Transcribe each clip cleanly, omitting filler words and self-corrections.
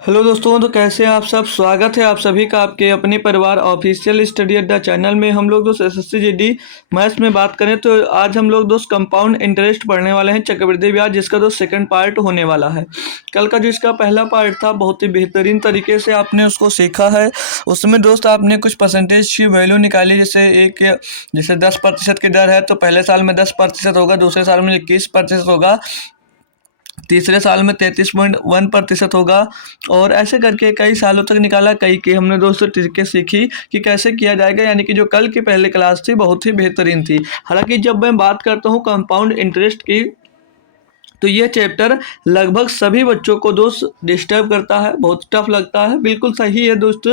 Hello दोस्तों, तो कैसे हैं आप सब। स्वागत है आप सभी का आपके अपने परिवार ऑफिशियल स्टडी अड्डा चैनल में। हम लोग दोस्त एसएससी जीडी मैथ्स में बात करें तो आज हम लोग दोस्त कंपाउंड इंटरेस्ट पढ़ने वाले हैं, चक्रवृद्धि ब्याज, जिसका दोस्त सेकंड पार्ट होने वाला है। कल का जो इसका पहला पार्ट था बहुत ही बेहतरीन तरीके से आपने उसको सीखा है। उसमें दोस्त आपने कुछ परसेंटेज की वैल्यू निकाली, जैसे 10% की दर है तो पहले साल में 10% होगा, दूसरे साल में 21% होगा, तीसरे साल में 33.1% होगा, और ऐसे करके कई सालों तक निकाला। कई की हमने दोस्तों ट्रिकें सीखी कि कैसे किया जाएगा, यानी कि जो कल की पहले क्लास थी बहुत ही बेहतरीन थी। हालांकि जब मैं बात करता हूँ कंपाउंड इंटरेस्ट की तो ये चैप्टर लगभग सभी बच्चों को दोस्त डिस्टर्ब करता है, बहुत टफ लगता है। बिल्कुल सही है दोस्त,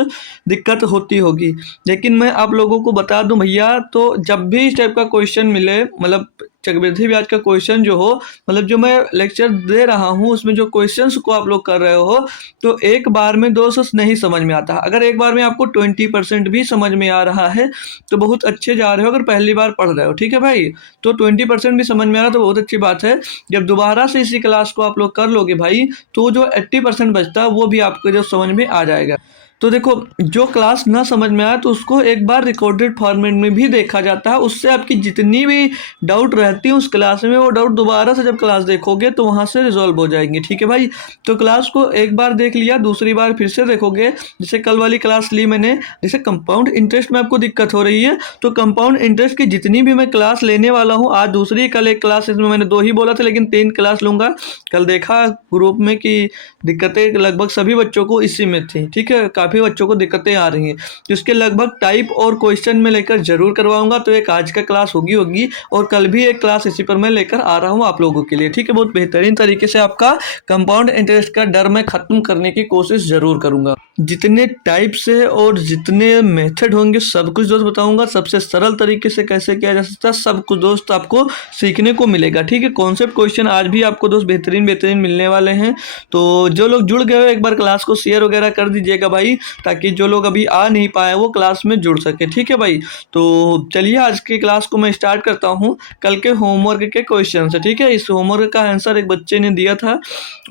दिक्कत होती होगी, लेकिन मैं आप लोगों को बता दूं भैया, तो जब भी इस टाइप का क्वेश्चन मिले, मतलब चक्रवृद्धि ब्याज का क्वेश्चन जो हो, मतलब जो मैं लेक्चर दे रहा हूँ उसमें जो क्वेश्चंस को आप लोग कर रहे हो, तो एक बार में दोस्त नहीं समझ में आता। अगर एक बार में आपको 20% भी समझ में आ रहा है तो बहुत अच्छे जा रहे हो, अगर पहली बार पढ़ रहे हो, ठीक है भाई। तो 20% भी समझ में आ रहा तो बहुत अच्छी बात है। जब दोबारा से इसी क्लास को आप लोग कर लोगे भाई, तो जो 80% बचता है वो भी आपको जो समझ में आ जाएगा। तो देखो, जो क्लास ना समझ में आया तो उसको एक बार रिकॉर्डेड फॉर्मेट में भी देखा जाता है, उससे आपकी जितनी भी डाउट रहती है उस क्लास में, वो डाउट दोबारा से जब क्लास देखोगे तो वहाँ से रिजॉल्व हो जाएंगे, ठीक है भाई। तो क्लास को एक बार देख लिया, दूसरी बार फिर से देखोगे। जैसे कल वाली क्लास ली मैंने, जैसे कंपाउंड इंटरेस्ट में आपको दिक्कत हो रही है, तो कंपाउंड इंटरेस्ट की जितनी भी मैं क्लास लेने वाला हूँ, आज दूसरी, कल एक क्लास, इसमें मैंने 2 ही बोला था लेकिन 3 क्लास लूँगा। कल देखा ग्रुप में कि दिक्कतें लगभग सभी बच्चों को इसी में थी, ठीक है, काफ़ी बच्चों को दिक्कतें आ रही हैं, तो इसके लगभग टाइप और क्वेश्चन में लेकर जरूर करवाऊंगा। तो एक आज का क्लास होगी और कल भी एक क्लास इसी पर मैं लेकर आ रहा हूँ आप लोगों के लिए, ठीक है। बहुत बेहतरीन तरीके से आपका कंपाउंड इंटरेस्ट का डर मैं खत्म करने की कोशिश जरूर करूंगा। जितने टाइप्स है और जितने मेथड होंगे सब कुछ दोस्त बताऊंगा, सबसे सरल तरीके से कैसे किया जा सकता है सब कुछ दोस्त आपको सीखने को मिलेगा, ठीक है। कॉन्सेप्ट क्वेश्चन आज भी आपको दोस्त बेहतरीन बेहतरीन मिलने वाले हैं। तो जो लोग जुड़ गए हो एक बार क्लास को शेयर वगैरह कर दीजिएगा भाई, ताकि जो लोग अभी आ नहीं पाए वो क्लास में जुड़ सके, ठीक है भाई। तो चलिए आज की क्लास को मैं स्टार्ट करता हूँ कल के होमवर्क के क्वेश्चन से, ठीक है। इस होमवर्क का आंसर एक बच्चे ने दिया था,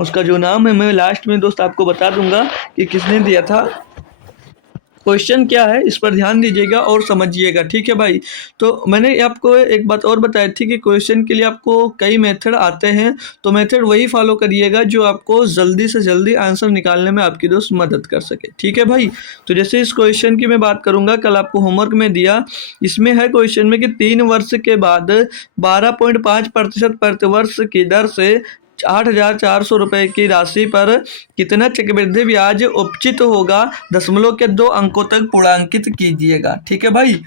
उसका जो नाम है मैं लास्ट में दोस्त आपको बता दूंगा कि किसने दिया था। क्वेश्चन क्या है इस पर ध्यान दीजिएगा और समझिएगा, ठीक है भाई। तो मैंने आपको एक बात और बताई थी कि क्वेश्चन के लिए आपको कई मेथड आते हैं, तो मेथड वही फॉलो करिएगा जो आपको जल्दी से जल्दी आंसर निकालने में आपकी दोस्त मदद कर सके, ठीक है भाई। तो जैसे इस क्वेश्चन की मैं बात करूंगा, कल आपको होमवर्क में दिया, इसमें है क्वेश्चन में कि 3 वर्ष के बाद 12.5% प्रतिवर्ष की दर से 8,400 रुपये की राशि पर कितना चक्रवृद्धि ब्याज उपचित होगा, दशमलव के 2 अंकों तक पूर्णांकित कीजिएगा, ठीक है भाई।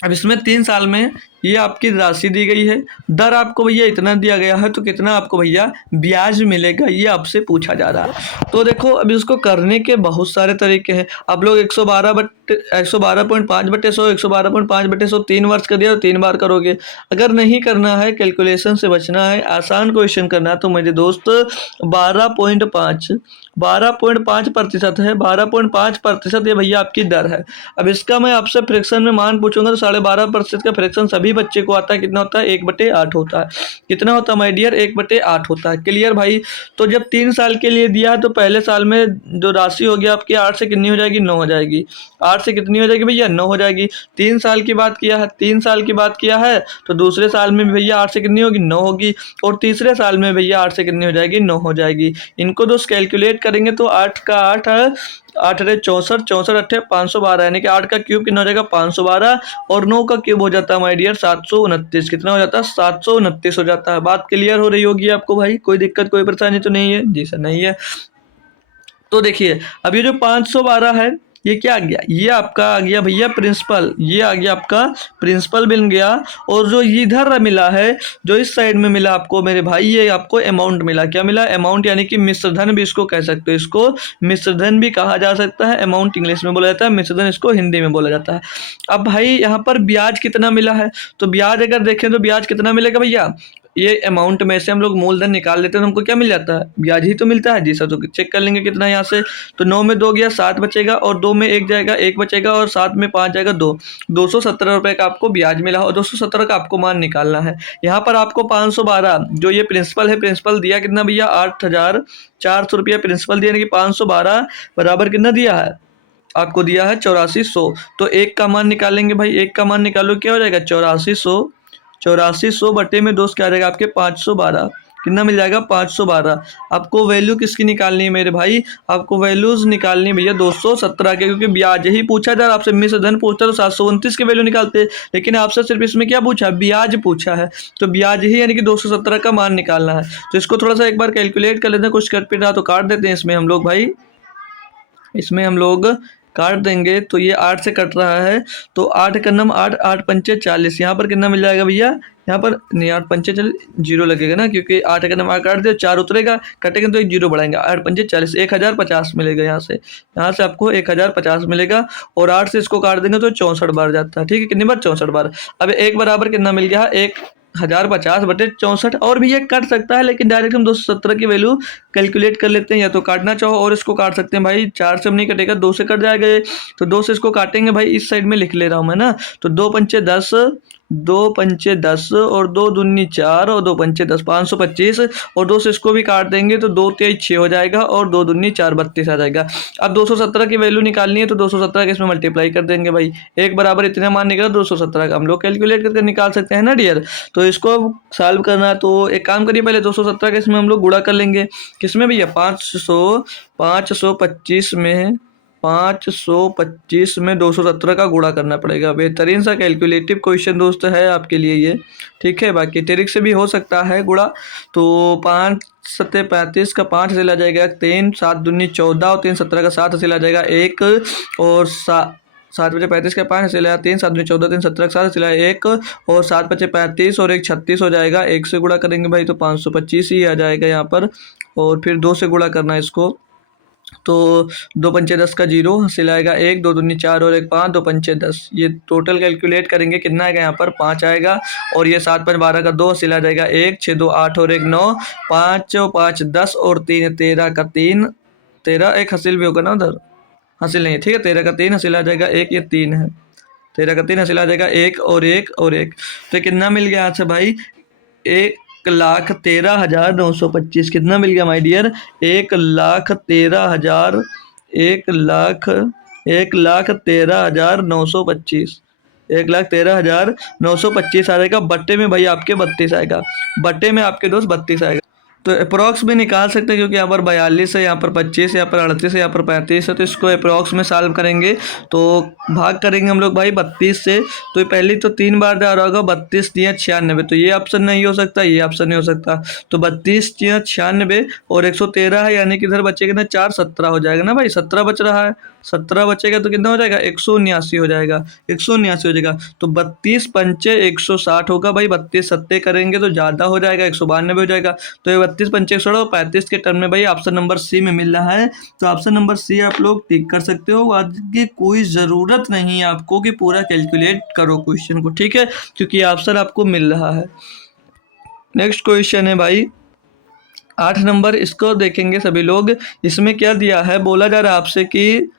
अब इसमें 3 साल में ये आपकी राशि दी गई है, दर आपको भैया इतना दिया गया है, तो कितना आपको भैया ब्याज मिलेगा ये आपसे पूछा जा रहा है। तो देखो अब इसको करने के बहुत सारे तरीके हैं। आप लोग 112.5/100, 112.5/100 3 वर्ष कर दिया तो 3 बार करोगे। अगर नहीं करना है, कैलकुलेशन से बचना है, आसान क्वेश्चन करना है, तो मेरे दोस्त 12.5% है, 12.5% ये भैया आपकी दर है। अब इसका मैं आपसे फ्रैक्शन में मान पूछूंगा तो 12.5% का फ्रैक्शन सभी बच्चे को आता है, कितना होता है, 1/8 होता है। कितना होता है माय डियर, 1/8 होता है। क्लियर भाई। तो जब 3 साल के लिए दिया है तो पहले साल में जो राशि होगी आपकी 8 से कितनी हो जाएगी, 9 हो जाएगी। 8 से कितनी हो जाएगी भैया, 9 हो जाएगी। 3 साल की बात किया है, 3 साल की बात किया है, तो दूसरे साल में भैया 8 से कितनी होगी, 9 होगी, और तीसरे साल में भैया 8 से कितनी हो जाएगी, 9 हो जाएगी। इनको दोस्त कैलकुलेट करेंगे तो 8 का 8 है, 8 अरे 64, 64 अट्ठे 512, यानी कि 8 का क्यूब कितना हो जाएगा, 512, और 9 का क्यूब हो जाता है माय डियर 729। कितना हो जाता है, 729 हो जाता है। बात क्लियर हो रही होगी आपको भाई, कोई दिक्कत कोई परेशानी तो नहीं है जी सर, नहीं है। तो देखिए अब ये जो 512 है ये क्या आ गया, ये आपका आ गया भैया प्रिंसिपल, ये आ गया आपका प्रिंसिपल बन गया। और जो इधर मिला है, जो इस साइड में मिला आपको मेरे भाई, ये आपको अमाउंट मिला। क्या मिला, अमाउंट, यानी कि मिश्रधन भी इसको कह सकते हो, इसको मिश्रधन भी कहा जा सकता है। अमाउंट इंग्लिश में बोला जाता है, मिश्रधन इसको हिंदी में बोला जाता है। अब भाई यहाँ पर ब्याज कितना मिला है, तो ब्याज अगर देखें तो ब्याज कितना मिलेगा भैया, ये अमाउंट में से हम लोग मूलधन निकाल लेते हैं तो हमको क्या मिल जाता है, ब्याज ही तो मिलता है जी सर। तो चेक कर लेंगे कितना यहाँ से, तो 9 में 2 गया 7 बचेगा, और 2 में 1 जाएगा 1 बचेगा, और 7 में 5 जाएगा 2, 217 रुपये का आपको ब्याज मिला, और 217 का आपको मान निकालना है। यहाँ पर आपको 512 जो ये प्रिंसिपल है, प्रिंसिपल दिया कितना भैया 8,400 रुपया प्रिंसिपल दिया, यानी कि 512 बराबर कितना दिया है आपको, दिया है 8400। तो एक का मान निकालेंगे भाई, एक का मान निकालो क्या हो जाएगा 8400, 8400 बटे में दोस्त क्या आ जाएगा आपके 512, कितना मिल जाएगा 512। आपको वैल्यू किसकी निकालनी है मेरे भाई, आपको वैल्यूज निकालनी है भैया 217 के, क्योंकि ब्याज ही पूछा था आपसे, मिस धन पूछता तो 729 की वैल्यू निकालते, लेकिन आपसे सिर्फ इसमें क्या पूछा, ब्याज पूछा है, तो ब्याज ही यानी कि 217 का मान निकालना है। तो इसको थोड़ा सा एक बार कैलकुलेट कर लेते हैं, कुछ कट पिट रहा तो काट देते हैं इसमें हम लोग भाई, इसमें हम लोग काट देंगे। तो ये 8 से कट रहा है, तो 8 का नम 8, 8 पंचे 40, यहाँ पर कितना मिल जाएगा भैया, यहाँ पर नहीं 8 पंचे 40 जीरो लगेगा ना, क्योंकि 8 का नम 8 काट दिया 4 उतरेगा, कटेंगे तो एक जीरो बढ़ाएंगे, 8 पंचे 40, 1050 मिलेगा यहाँ से आपको 1050 मिलेगा, और 8 से इसको काट देंगे तो 64 बार जाता है, ठीक है, कितनी बार 64 बार। अब एक बराबर कितना मिल गया 1050 बटे 64, और भी ये कट सकता है, लेकिन डायरेक्ट हम 217 की वैल्यू कैलकुलेट कर लेते हैं, या तो काटना चाहो और इसको काट सकते हैं भाई, 4 से नहीं कटेगा 2 से कट जाएगा ये, तो 2 से इसको काटेंगे भाई, इस साइड में लिख ले रहा हूँ मैं ना, तो 2 पंचे 10, 2 पंचे 10 और 2 दूनी 4 और 2 पंचे 10, 525, और 2 से इसको भी काट देंगे तो 2 तेज 6 हो जाएगा, और 2 दूनी 4 32 आ जाएगा। अब 217 की वैल्यू निकालनी है, तो 217 के इसमें मल्टीप्लाई कर देंगे भाई, एक बराबर इतना मान निकला 217 का हम लोग कैलकुलेट करके निकाल सकते हैं ना डियर। तो इसको सॉल्व करना है, तो एक काम करिए, पहले 217 के इसमें हम लोग गुणा कर लेंगे, किसमें भैया 525 में 525 में 217 का गुणा करना पड़ेगा। बेहतरीन सा कैलकुलेटिव क्वेश्चन दोस्त है आपके लिए ये, ठीक है, बाकी ट्रिक से भी हो सकता है गुणा। तो 5 सत्ते 35 का 5 से ला जाएगा 3, 7 दूनी 14 और 3 17 का 7 से ला जाएगा 1, और 7 बचे 35 का 5 से लाया 3, 7 दूनी 14, 3 17 का 7 से लाया 1, और 7 बचे 35 और 1 36 हो जाएगा, 1 से गुणा करेंगे भाई तो 525 ही आ जाएगा यहाँ पर, और फिर 2 से गुणा करना है इसको, तो 2 पंचे 10 का 0 हासिल आएगा 1, 2 दूनी 4 और 1 5, 2 पंचे 10, ये टोटल कैलकुलेट करेंगे कितना आएगा यहाँ पर 5 आएगा, और ये 7 5 12 का 2 हासिल आ जाएगा 1, 6 2 8 और 1 9, 5 और 5 10 और 3 13 का 3, 13 एक हासिल भी होगा ना उधर, हासिल नहीं है, ठीक है, 13 का 3 हासिल आ जाएगा 1, ये 3 है, 13 का 3 हासिल आ जाएगा 1 और 1 और 1, तो कितना मिल गया अच्छा भाई 1,13,925, कितना मिल गया माय डियर 1,13,000, 1,13,925, 1,13,925 आ जाएगा, बट्टे में भाई आपके 32 आएगा, बट्टे में आपके दोस्त 32 आएगा। तो अप्रॉक्स में निकाल सकते हैं, क्योंकि यहाँ पर 42 है, यहाँ पर 25, यहाँ पर 38 है, यहाँ पर 35 है, तो इसको अप्रॉक्स में सॉल्व करेंगे तो भाग करेंगे हम लोग भाई 32 से, तो ये पहली तो 3 बार जा रहा होगा 32 दिया 96, तो ये ऑप्शन नहीं हो सकता, ये ऑप्शन नहीं हो सकता, तो 32 दिया 96 और 113 है, यानी कि इधर बचेगा ना 4 17 हो जाएगा ना भाई, 17 बच रहा है, 17 बचेगा तो कितना हो जाएगा 179 हो जाएगा, 179 हो जाएगा, तो 32 पंचे 160 होगा भाई, 32 सत्ते करेंगे तो ज़्यादा हो जाएगा 192 हो जाएगा, तो ये 32 पंचे 135 के टर्म में भाई ऑप्शन नंबर सी में मिल रहा है, तो ऑप्शन नंबर सी आप लोग टिक कर सकते हो। आगे कोई ज़रूरत नहीं है आपको कि पूरा कैलकुलेट करो क्वेश्चन को, ठीक है, क्योंकि ऑप्शन आपको मिल रहा है। नेक्स्ट क्वेश्चन है भाई 8 नंबर, इसको देखेंगे सभी लोग, इसमें क्या दिया है, बोला जा रहा है आपसे कि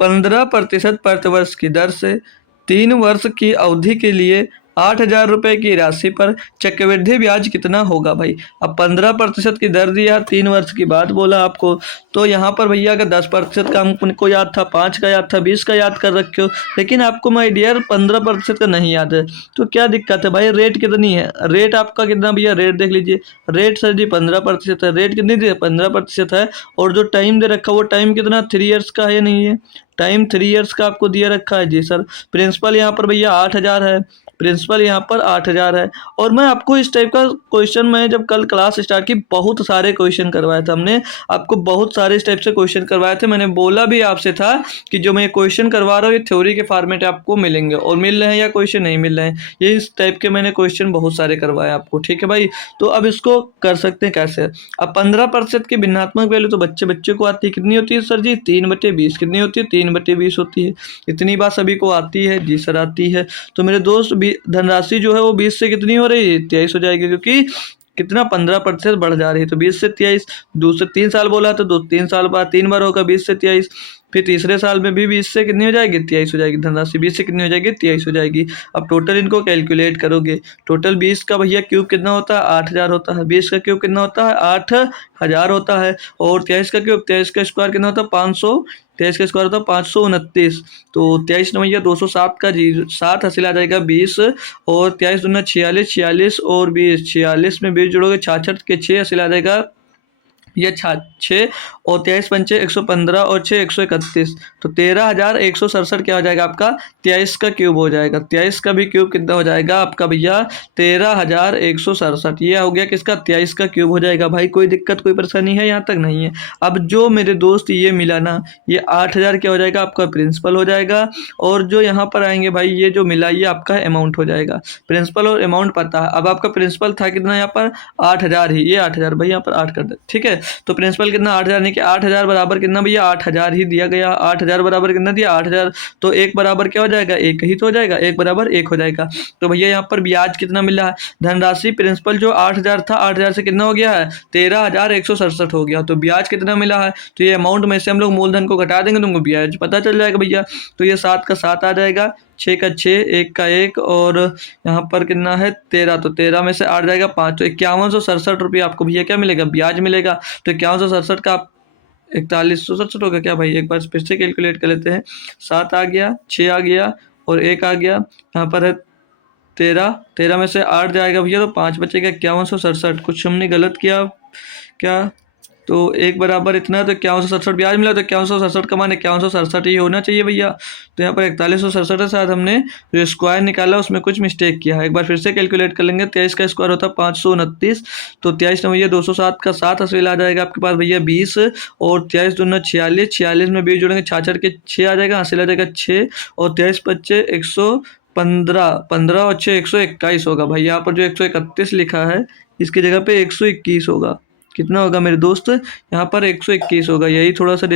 15% प्रतिवर्ष की दर से 3 वर्ष की अवधि के लिए 8,000 रुपये की राशि पर चक्रवृद्धि ब्याज कितना होगा भाई। अब 15% की दर दिया, 3 वर्ष की बात बोला आपको, तो यहाँ पर भैया अगर 10% का हमको याद था, 5 का याद था, 20 का याद कर रखे हो, लेकिन आपको माय डियर 15% का नहीं याद है, तो क्या दिक्कत है भाई, रेट कितनी है, रेट आपका कितना भैया, रेट देख लीजिए, रेट सर जी 15% है, रेट कितनी दी 15% है, और जो टाइम दे रखा वो टाइम कितना 3 ईयर्स का है या नहीं है, टाइम 3 ईयर्स का आपको दिया रखा है जी सर। प्रिंसिपल यहाँ पर भैया 8,000 है, प्रिंसिपल यहाँ पर 8,000 है, और मैं आपको इस टाइप का क्वेश्चन, मैं जब कल क्लास स्टार्ट की बहुत सारे क्वेश्चन करवाए थे हमने, आपको बहुत सारे इस टाइप से क्वेश्चन करवाए थे, मैंने बोला भी आपसे था कि जो मैं क्वेश्चन करवा रहा हूँ ये थ्योरी के फॉर्मेट आपको मिलेंगे, और मिल रहे हैं या क्वेश्चन नहीं मिल रहे हैं, ये इस टाइप के मैंने क्वेश्चन बहुत सारे करवाए आपको, ठीक है भाई। तो अब इसको कर सकते हैं कैसे, अब 15% की भिन्नात्मक वैल्यू तो बच्चे को आती है, कितनी होती है सर जी 3/20, कितनी होती है 3/20 होती है, इतनी बात सभी को आती है जी सर, आती है। तो मेरे दोस्त धनराशि जो है वो 20 से कितनी हो रही है, 23 हो जाएगी, क्योंकि कितना 15% बढ़ जा रही है। तो 20 से 23, दूसरे 3 साल बोला तो 3 साल बाद 3 बार होगा 20 से 23। फिर तीसरे साल में भी 20 से कितनी हो जाएगी, 23 हो जाएगी। धनराशि 20 से कितनी हो जाएगी, 23 हो जाएगी। अब टोटल इनको कैलकुलेट करोगे, टोटल 20 का भैया क्यूब कितना होता है, 8000 होता है। 20 का क्यूब कितना होता है, 8000 होता है। और 23 का क्यूब, 23 का स्क्वायर कितना होता है, 500। 23 का स्क्वायर होता है 529। तो 23 भैया 207 का 7 हासिल आ जाएगा 20। और 23 दूना 46, 46 और 20, 46 में 20 जोड़ोगे 66 के 6 हासिल आ जाएगा ये 6 और 23 पंचे 115 और 6 131। तो 13,167 क्या हो जाएगा आपका, 23 का क्यूब हो जाएगा। 23 का भी क्यूब कितना हो जाएगा आपका भैया, 13,167। ये हो गया किसका, 23 का क्यूब हो जाएगा। भाई कोई दिक्कत कोई परेशानी है, यहाँ तक नहीं है। अब जो मेरे दोस्त ये मिला ना, ये 8,000 क्या हो जाएगा आपका, प्रिंसिपल हो जाएगा। और जो यहाँ पर आएंगे भाई, ये जो मिला ये आपका अमाउंट हो जाएगा। प्रिंसिपल और अमाउंट पता है। अब आपका प्रिंसिपल था कितना यहाँ पर, 8,000 ही, ये 8,000 भाई यहाँ पर 8 कर दे, ठीक है। तो प्रिंसिपल कितना, 8,000, नहीं कि 8,000 बराबर कितना भैया, 8,000 ही दिया गया। 8,000 बराबर कितना दिया, 8,000। तो एक बराबर क्या हो जाएगा, एक ही तो हो जाएगा, एक बराबर एक हो जाएगा। तो भैया यहाँ पर ब्याज कितना मिला है, धनराशि प्रिंसिपल जो 8,000 था, 8,000 से कितना हो गया है, 13,167 हो गया। तो ब्याज कितना मिला है, तो ये अमाउंट में से हम लोग मूलधन को घटा देंगे, तुमको ब्याज पता चल जाएगा भैया। तो ये 7 का 7 आ जाएगा, 6 का 6, 1 का 1 और यहाँ पर कितना है 13। तो 13 में से 8 जाएगा 5, तो 5167 रुपये आपको भैया क्या मिलेगा, ब्याज मिलेगा। तो 5167 का 4167 होगा क्या भाई, एक बार फिर से कैलकुलेट कर लेते हैं। 7 आ गया, 6 आ गया और 1 आ गया, यहाँ पर है 13। 13 में से 8 जाएगा भैया तो 5 बचेगा, 5167। कुछ हमने गलत किया क्या, तो एक बराबर इतना, तो 5167 ब्याज मिला। तो 5167 का मान 5167 ही होना चाहिए भैया। तो यहाँ पर 4167 के साथ हमने जो स्क्वायर निकाला उसमें कुछ मिस्टेक किया है। एक बार फिर से कैलकुलेट कर लेंगे। 23 का स्क्वायर होता है 529। तो 23 में भैया 207 का 7 हासिल आ जाएगा आपके पास भैया 20। और 23 दूना 46, 46 में 20 जोड़ेंगे 66 के 6 आ जाएगा, हासिल आ जाएगा 6। और 23 बच्चे 115, 15 और 6 121 होगा भाई। यहाँ पर जो 131 लिखा है इसकी जगह पे 121 होगा। कितना होगा मेरे दोस्त, यहाँ पर 121 होगा। यही थोड़ा सा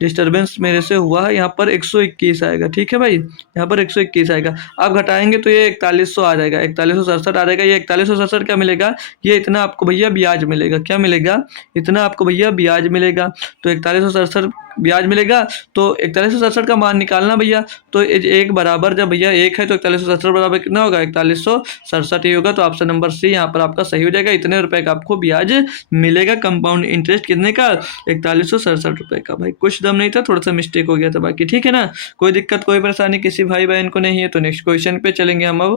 डिस्टर्बेंस मेरे से हुआ है, यहाँ पर 121 आएगा, ठीक है भाई, यहाँ पर 121 आएगा। आप घटाएंगे तो ये 4100 आ जाएगा, 4167 आ जाएगा। ये 4167 क्या मिलेगा, ये इतना आपको भैया ब्याज मिलेगा। क्या मिलेगा, इतना आपको भैया ब्याज मिलेगा। तो 4167 ब्याज मिलेगा। तो 4167 का मान निकालना भैया। तो एक बराबर जब भैया एक है तो 4167 बराबर कितना होगा, 4167 ही होगा। तो ऑप्शन नंबर सी यहाँ पर आपका सही हो जाएगा। इतने रुपए का आपको ब्याज मिलेगा, कंपाउंड इंटरेस्ट कितने का, 4167 रुपए का। भाई कुछ दम नहीं था, थोड़ा सा मिस्टेक हो गया था, बाकी ठीक है ना। कोई दिक्कत कोई परेशानी किसी भाई बहन को नहीं है। तो नेक्स्ट क्वेश्चन पे चलेंगे हम। अब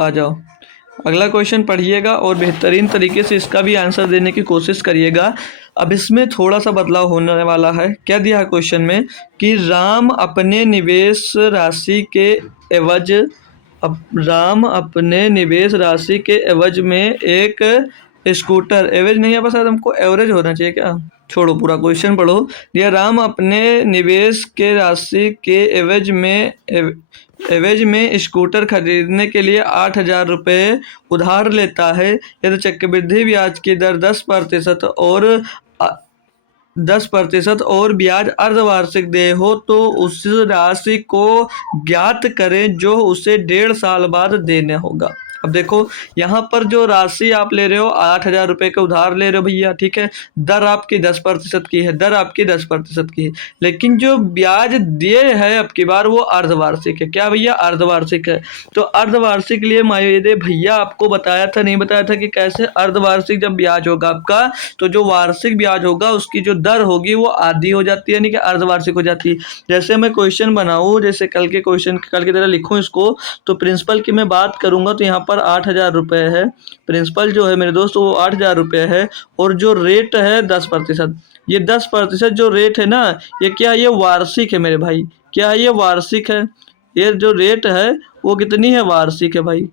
आ जाओ, अगला क्वेश्चन पढ़िएगा और बेहतरीन तरीके से इसका भी आंसर देने की कोशिश करिएगा। अब इसमें थोड़ा सा बदलाव होने वाला है। क्या दिया है क्वेश्चन में कि राम अपने निवेश राशि के एवज, अब राम अपने निवेश राशि के एवज में एक स्कूटर, एवरेज नहीं है बस हमको एवरेज होना चाहिए क्या, छोड़ो पूरा क्वेश्चन पढ़ो। दिया राम अपने निवेश के राशि के एवज में स्कूटर खरीदने के लिए 8,000 रुपये उधार लेता है। यदि चक्रवृद्धि ब्याज की दर 10% और 10% और ब्याज अर्धवार्षिक दे हो तो उस राशि को ज्ञात करें जो उसे 1.5 साल बाद देना होगा। अब देखो यहाँ पर जो राशि आप ले रहे हो 8,000 रुपये का उधार ले रहे हो भैया, ठीक है। दर आपकी 10% की है, दर आपकी 10% की है, लेकिन जो ब्याज दिए है अब की बार वो अर्धवार्षिक है। क्या भैया, अर्धवार्षिक है। तो अर्धवार्षिक लिए मायदे भैया आपको बताया था, नहीं बताया था कि कैसे अर्धवार्षिक जब ब्याज होगा आपका, तो जो वार्षिक ब्याज होगा उसकी जो दर होगी वो आधी हो जाती है, यानी कि अर्धवार्षिक हो जाती है। जैसे मैं क्वेश्चन बनाऊँ, जैसे कल के क्वेश्चन कल की तरह लिखूँ इसको, तो प्रिंसिपल की मैं बात करूँगा तो यहाँ पर 8,000 रुपये है। प्रिंसिपल जो है मेरे दोस्त वो 8,000 रुपये है। और जो रेट है 10%। ये 10% जो रेट है ना, ये क्या, ये वार्षिक है मेरे भाई। क्या है, ये वार्षिक है। ये जो रेट है वो कितनी है, वार्षिक है भाई,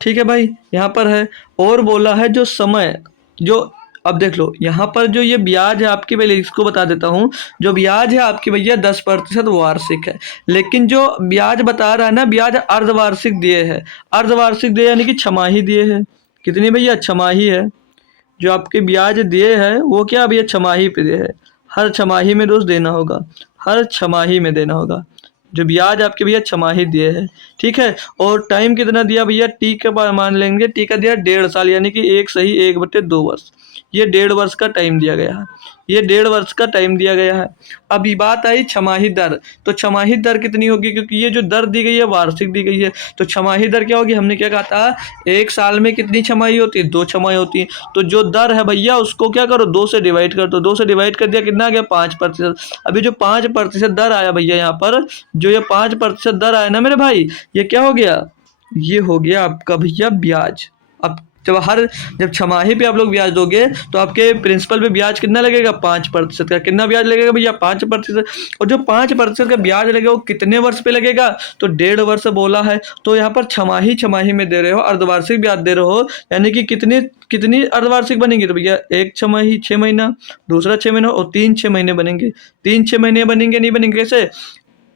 ठीक है भाई। यहाँ पर है और बोला है जो समय, जो अब देख लो यहाँ पर जो ये ब्याज है आपकी, पहले इसको बता देता हूँ। जो ब्याज है आपकी भैया 10% वार्षिक है, लेकिन जो ब्याज बता रहा है ना, ब्याज अर्धवार्षिक दिए है। अर्धवार्षिक दिए यानी कि छमाही दिए है। कितनी भैया, छमाही है। जो आपके ब्याज दिए है वो क्या भैया, छमाही पे दिए है। हर छमाही में दोस्त देना होगा, हर छमाही में देना होगा। जो ब्याज आपके भैया छमाही दिए हैं, ठीक है। और टाइम कितना दिया भैया, टी का मान लेंगे, टी का दिया 1.5 साल, यानी कि 1 = 1/2 वर्ष। ये 1.5 वर्ष का टाइम दिया गया है, ये 1.5 वर्ष का टाइम दिया गया है। अभी बात आई छमाही दर, तो छमाही दर कितनी होगी, क्योंकि ये जो दर दी गई है वार्षिक दी गई है, तो छमाही दर क्या होगी, हमने क्या कहा था, 1 साल में कितनी छमाही होती है, 2 छमाही होती है। तो जो दर है भैया उसको क्या करो, 2 से डिवाइड कर दो, 2 से डिवाइड कर दिया, कितना आ गया, 5%। अभी जो 5% दर आया भैया यहाँ पर, जो ये 5% दर आया ना मेरे भाई, ये क्या हो गया, ये हो गया आपका भैया ब्याज। अब जब छमाही पे आप लोग ब्याज दोगे तो आपके प्रिंसिपल पे ब्याज कितना लगेगा, 5% का। कितना ब्याज लगेगा भैया, 5%। और जो 5% का ब्याज लगेगा वो कितने वर्ष पे लगेगा, तो 1.5 वर्ष बोला है। तो यहाँ पर छमाही छमाही में दे रहे हो, अर्धवार्षिक ब्याज दे रहे हो, यानी कि कितनी कितनी अर्धवार्षिक बनेंगी, तो भैया एक छमाही 6 महीना, दूसरा 6 महीना और 3 6 महीने बनेंगे। 3 6 महीने बनेंगे, नहीं बनेंगे कैसे,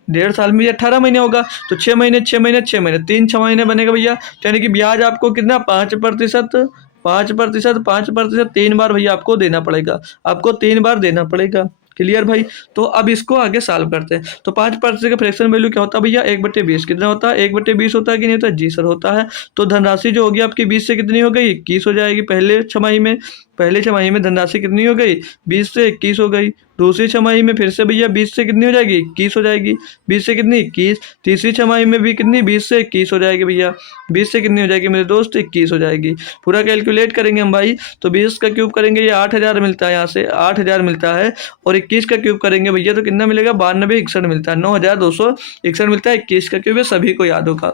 1.5 साल में ये 18 महीने होगा, तो 6 महीने 6 महीने 6 महीने 3 6 महीने बनेगा भैया। तो यानी कि ब्याज आपको कितना, 5%, 5%, 5%, 3 बार भैया आपको देना पड़ेगा, आपको 3 बार देना पड़ेगा। क्लियर भाई। तो अब इसको आगे सॉल्व करते हैं। तो 5% का फ्रैक्शन वैल्यू क्या होता है भैया, 1/20 कितना होता है, 1/20 होता है कि नहीं होता, जी सर होता है। तो धनराशि जो होगी आपकी 20 से कितनी हो गई, 21 हो जाएगी। पहले छमाही में धनराशि कितनी हो गई, 20 से 21 हो गई। दूसरी छमाही में फिर से भैया 20 से कितनी हो जाएगी, 21 हो जाएगी। 20 से कितनी, 21। तीसरी छमाही में भी कितनी, 20 से 21 हो जाएगी भैया। 20 से कितनी हो जाएगी मेरे दोस्त, 21 हो जाएगी। पूरा कैलकुलेट करेंगे हम भाई, तो 20 का क्यूब करेंगे, ये 8000 मिलता है, यहाँ से 8000 मिलता है। और 21 का क्यूब करेंगे भैया तो कितना मिलेगा, 9261 मिलता है, 9261 मिलता है। 21 का क्यूब है, सभी को याद होगा।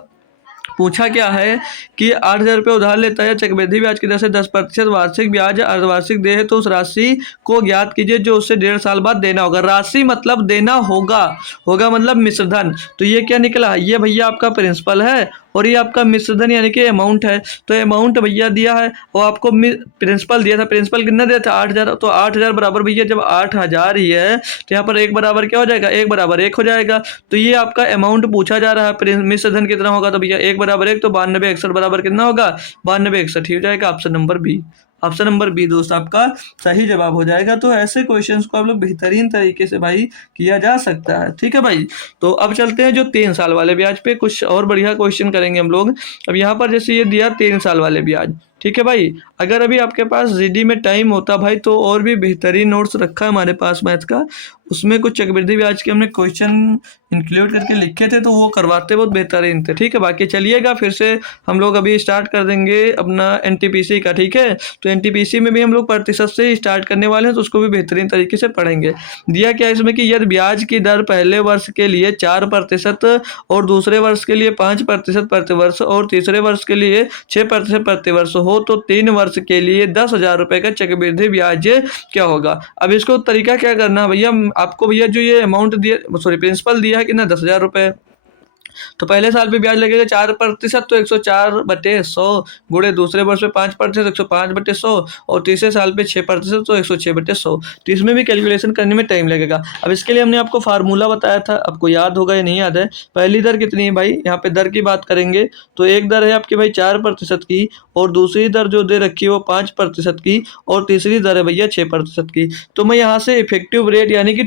पूछा क्या है कि 8,000 रुपये उधार लेता है, चक्रवृद्धि ब्याज की दर से 10% वार्षिक ब्याज अर्धवार्षिक दे है, तो उस राशि को ज्ञात कीजिए जो उससे 1.5 साल बाद देना होगा। राशि मतलब देना होगा, होगा मतलब मिश्रधन। तो ये क्या निकला, ये भैया आपका प्रिंसिपल है और ये आपका मिश्रधन यानी कि अमाउंट है। तो अमाउंट भैया दिया है और आपको प्रिंसिपल दिया था, प्रिंसिपल कितना दिया था, 8,000। तो 8,000 बराबर भैया, जब 8,000 ही है तो यहाँ पर 1 बराबर क्या हो जाएगा, 1 बराबर 1 हो जाएगा। तो ये आपका अमाउंट पूछा जा रहा है, मिश्रधन कितना होगा, तो भैया 1 बराबर 1, तो 9261 बराबर कितना होगा, 9261 ही हो जाएगा। Option number B, option number B दोस्त आपका सही जवाब हो जाएगा। तो ऐसे क्वेश्चंस को आप लोग बेहतरीन तरीके से भाई किया जा सकता है, ठीक है भाई। तो अब चलते हैं जो 3 साल वाले ब्याज पे, कुछ और बढ़िया क्वेश्चन करेंगे हम लोग। अब यहाँ पर जैसे ये दिया 3 साल वाले ब्याज, ठीक है भाई। अगर अभी आपके पास जीडी में टाइम होता भाई तो और भी बेहतरीन नोट्स रखा है हमारे पास मैथ का, उसमें कुछ चक्रवृद्धि ब्याज के हमने क्वेश्चन इंक्लूड करके लिखे थे, तो वो करवाते बहुत बेहतरीन थे, ठीक है। बाकी चलिएगा फिर से हम लोग अभी स्टार्ट कर देंगे अपना एनटीपीसी का, ठीक है। तो एनटीपीसी में भी हम लोग प्रतिशत से ही स्टार्ट करने वाले हैं, तो उसको भी बेहतरीन तरीके से पढ़ेंगे। दिया क्या इसमें कि यदि ब्याज की दर पहले वर्ष के लिए 4% और दूसरे वर्ष के लिए 5% प्रतिवर्ष और तीसरे वर्ष के लिए 6% प्रतिवर्ष हो, तो 3 वर्ष के लिए 10,000 रुपये का चक्रवृद्धि ब्याज क्या होगा। अब इसको तरीका क्या करना है भैया, आपको भैया जो ये अमाउंट दिया, सॉरी प्रिंसिपल दिया है कितना, 10,000 रुपये। तो पहले साल पे ब्याज लगेगा 4%, तो 104/100 गुणे दूसरे वर्ष में 5%, 105/100 और तीसरे साल पे 6%, तो 106/100। तो इसमें भी कैलकुलेशन करने में टाइम लगेगा। अब इसके लिए हमने आपको फार्मूला बताया था, आपको याद होगा या नहीं याद है। पहली दर कितनी है भाई, यहाँ पे दर की बात करेंगे तो एक दर है आपकी भाई 4% की, और दूसरी दर जो दे रखी है वो 5% की, और तीसरी दर है भैया 6% की। तो मैं यहाँ से इफेक्टिव रेट यानी कि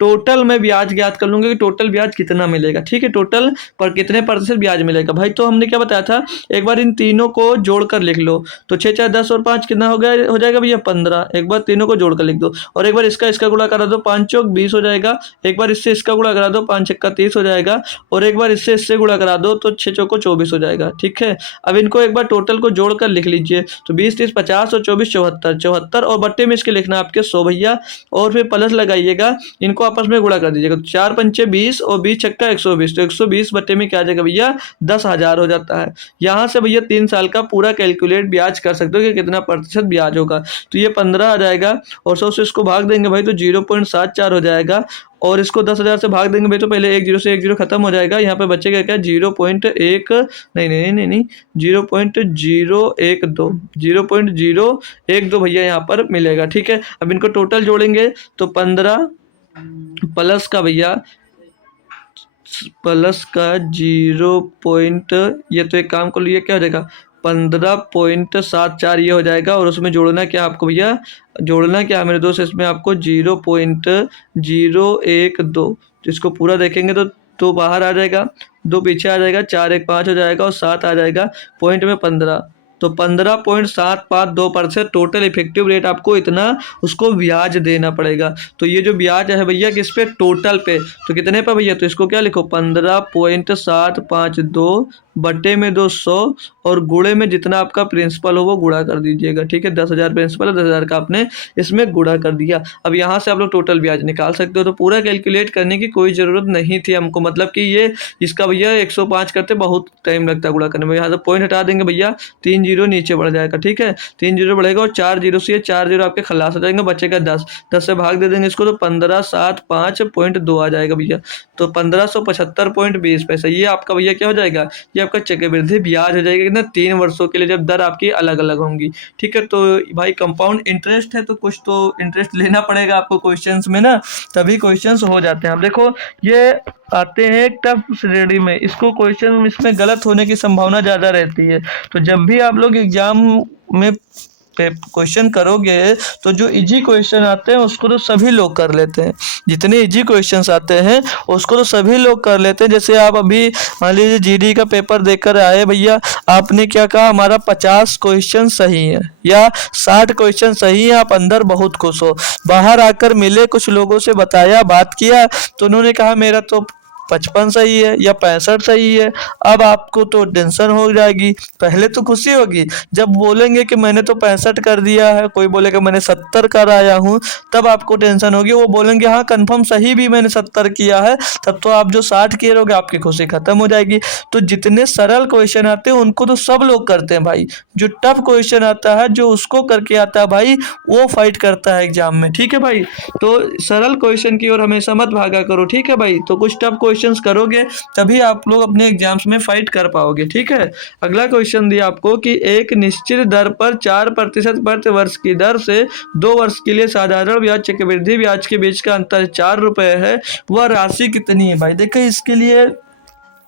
टोटल में ब्याज ज्ञात कर लूंगा कि टोटल ब्याज कितना मिलेगा, ठीक है। टोटल पर कितने प्रतिशत ब्याज मिलेगा भाई, तो हमने क्या बताया था, एक बार इन तीनों को जोड़कर लिख लो। तो 6 4 10 और 5 कितना हो गया, हो जाएगा भैया 15। एक बार तीनों को जोड़कर लिख दो, और एक बार इसका गुणा करा दो, 5 चौक 20 हो जाएगा। एक बार इससे इसका गुणा करा दो, 5 छक्का 30 हो जाएगा। और एक बार इससे गुणा करा दो तो 6 चौको 24 हो जाएगा, ठीक है। अब इनको एक बार टोटल को जोड़कर लिख लीजिए। तो 20 30 50 और 24 74, 74 और बट्टे में इसके लिखना आपके 100 भैया, और फिर प्लस लगाइएगा, इनको आपस में गुणा कर दीजिएगा। तो 4 पंचे 20 और 20 छक्का 120, तो 120 बट्टे में क्या आ जाएगा भैया, 10,000 हो जाता है। यहाँ से भैया 3 साल का पूरा कैलकुलेट ब्याज कर सकते हो कि कितना प्रतिशत ब्याज होगा। तो ये 15 आ जाएगा, और 100 से इसको भाग देंगे भाई तो 0.74 हो जाएगा, और इसको 10,000 से भाग देंगे भाई तो पहले 1 0 से 1 0 खत्म हो जाएगा। यहाँ पे बचेगा क्या, 0.1 नहीं 0.012 0.012 भैया यहाँ पर मिलेगा, ठीक है। अब इनको टोटल जोड़ेंगे तो 15 प्लस का भैया प्लस का 0. ये तो एक काम कर लिए, क्या हो जाएगा 15.74 ये हो जाएगा। और उसमें जोड़ना क्या आपको भैया, जोड़ना क्या मेरे दोस्त, इसमें आपको 0.012, तो इसको पूरा देखेंगे तो तो बाहर आ जाएगा, 2 पीछे आ जाएगा, 4 1 5 हो जाएगा और 7 आ जाएगा पॉइंट में 15। तो 15.752% टोटल इफेक्टिव रेट आपको इतना उसको ब्याज देना पड़ेगा। तो ये जो ब्याज है भैया किस पे, टोटल पे, तो कितने पे भैया, तो इसको क्या लिखो 15.752 बटे में 200 और गुणे में जितना आपका प्रिंसिपल हो वो गुणा कर दीजिएगा। ठीक है, 10,000 प्रिंसिपल है, 10,000 का आपने इसमें गुणा कर दिया। अब यहाँ से आप लोग टोटल ब्याज निकाल सकते हो। तो पूरा कैलकुलेट करने की कोई ज़रूरत नहीं थी हमको, मतलब कि ये इसका भैया 105 करते बहुत टाइम लगता है गुणा करने में। यहाँ से पॉइंट हटा देंगे भैया, 3 जीरो नीचे बढ़ जाएगा। ठीक है, 3 जीरो बढ़ेगा और 4 जीरो से 4 जीरो आपके खलास हो जाएंगे, बचेगा 10। 10 से भाग दे देंगे इसको तो 15,705.2 आ जाएगा भैया। तो 1575.20 पैसा ये आपका भैया क्या हो जाएगा, ये आपका चक्रवृद्धि ब्याज हो जाएगा ना 3 वर्षों के लिए, जब दर आपकी अलग अलग होंगी। ठीक है, तो भाई कंपाउंड इंटरेस्ट है तो कुछ तो इंटरेस्ट लेना पड़ेगा आपको क्वेश्चंस में ना, तभी क्वेश्चंस हो जाते हैं। अब देखो ये आते हैं टफ श्रेणी में, इसको क्वेश्चन इसमें गलत होने की संभावना ज़्यादा रहती है। तो जब भी आप लोग एग्जाम में क्वेश्चन करोगे तो जो इजी क्वेश्चन आते हैं उसको तो सभी लोग कर लेते हैं, जितने इजी क्वेश्चंस आते हैं उसको तो सभी लोग कर लेते हैं। जैसे आप अभी मान लीजिए जीडी का पेपर देकर आए भैया, आपने क्या कहा हमारा 50 क्वेश्चन सही है या 60 क्वेश्चन सही है, आप अंदर बहुत खुश हो, बाहर आकर मिले कुछ लोगों से बताया बात किया तो उन्होंने कहा मेरा तो 55 सही है या 65 सही है। अब आपको तो टेंशन हो जाएगी, पहले तो खुशी होगी जब बोलेंगे कि मैंने तो 65 कर दिया है, कोई बोलेगा मैंने 70 कर आया हूँ, तब आपको टेंशन होगी। वो बोलेंगे हाँ कंफर्म सही भी मैंने 70 किया है, तब तो आप जो 60 किए रहोगे आपकी खुशी खत्म हो जाएगी। तो जितने सरल क्वेश्चन आते हैं उनको तो सब लोग करते हैं भाई, जो टफ क्वेश्चन आता है जो उसको करके आता है भाई वो फाइट करता है एग्जाम में। ठीक है भाई, तो सरल क्वेश्चन की ओर हमेशा मत भागा करो। ठीक है भाई, तो कुछ टफ क्वेश्चंस करोगे तभी आप लोग अपने एग्जाम्स में फाइट कर पाओगे। ठीक है, अगला क्वेश्चन दिया आपको कि एक निश्चित दर पर 4% प्रति वर्ष की दर से 2 वर्ष के लिए साधारण ब्याज चक्रवृद्धि ब्याज के बीच का अंतर 4 रुपए है, वह राशि कितनी है। भाई देखिए इसके लिए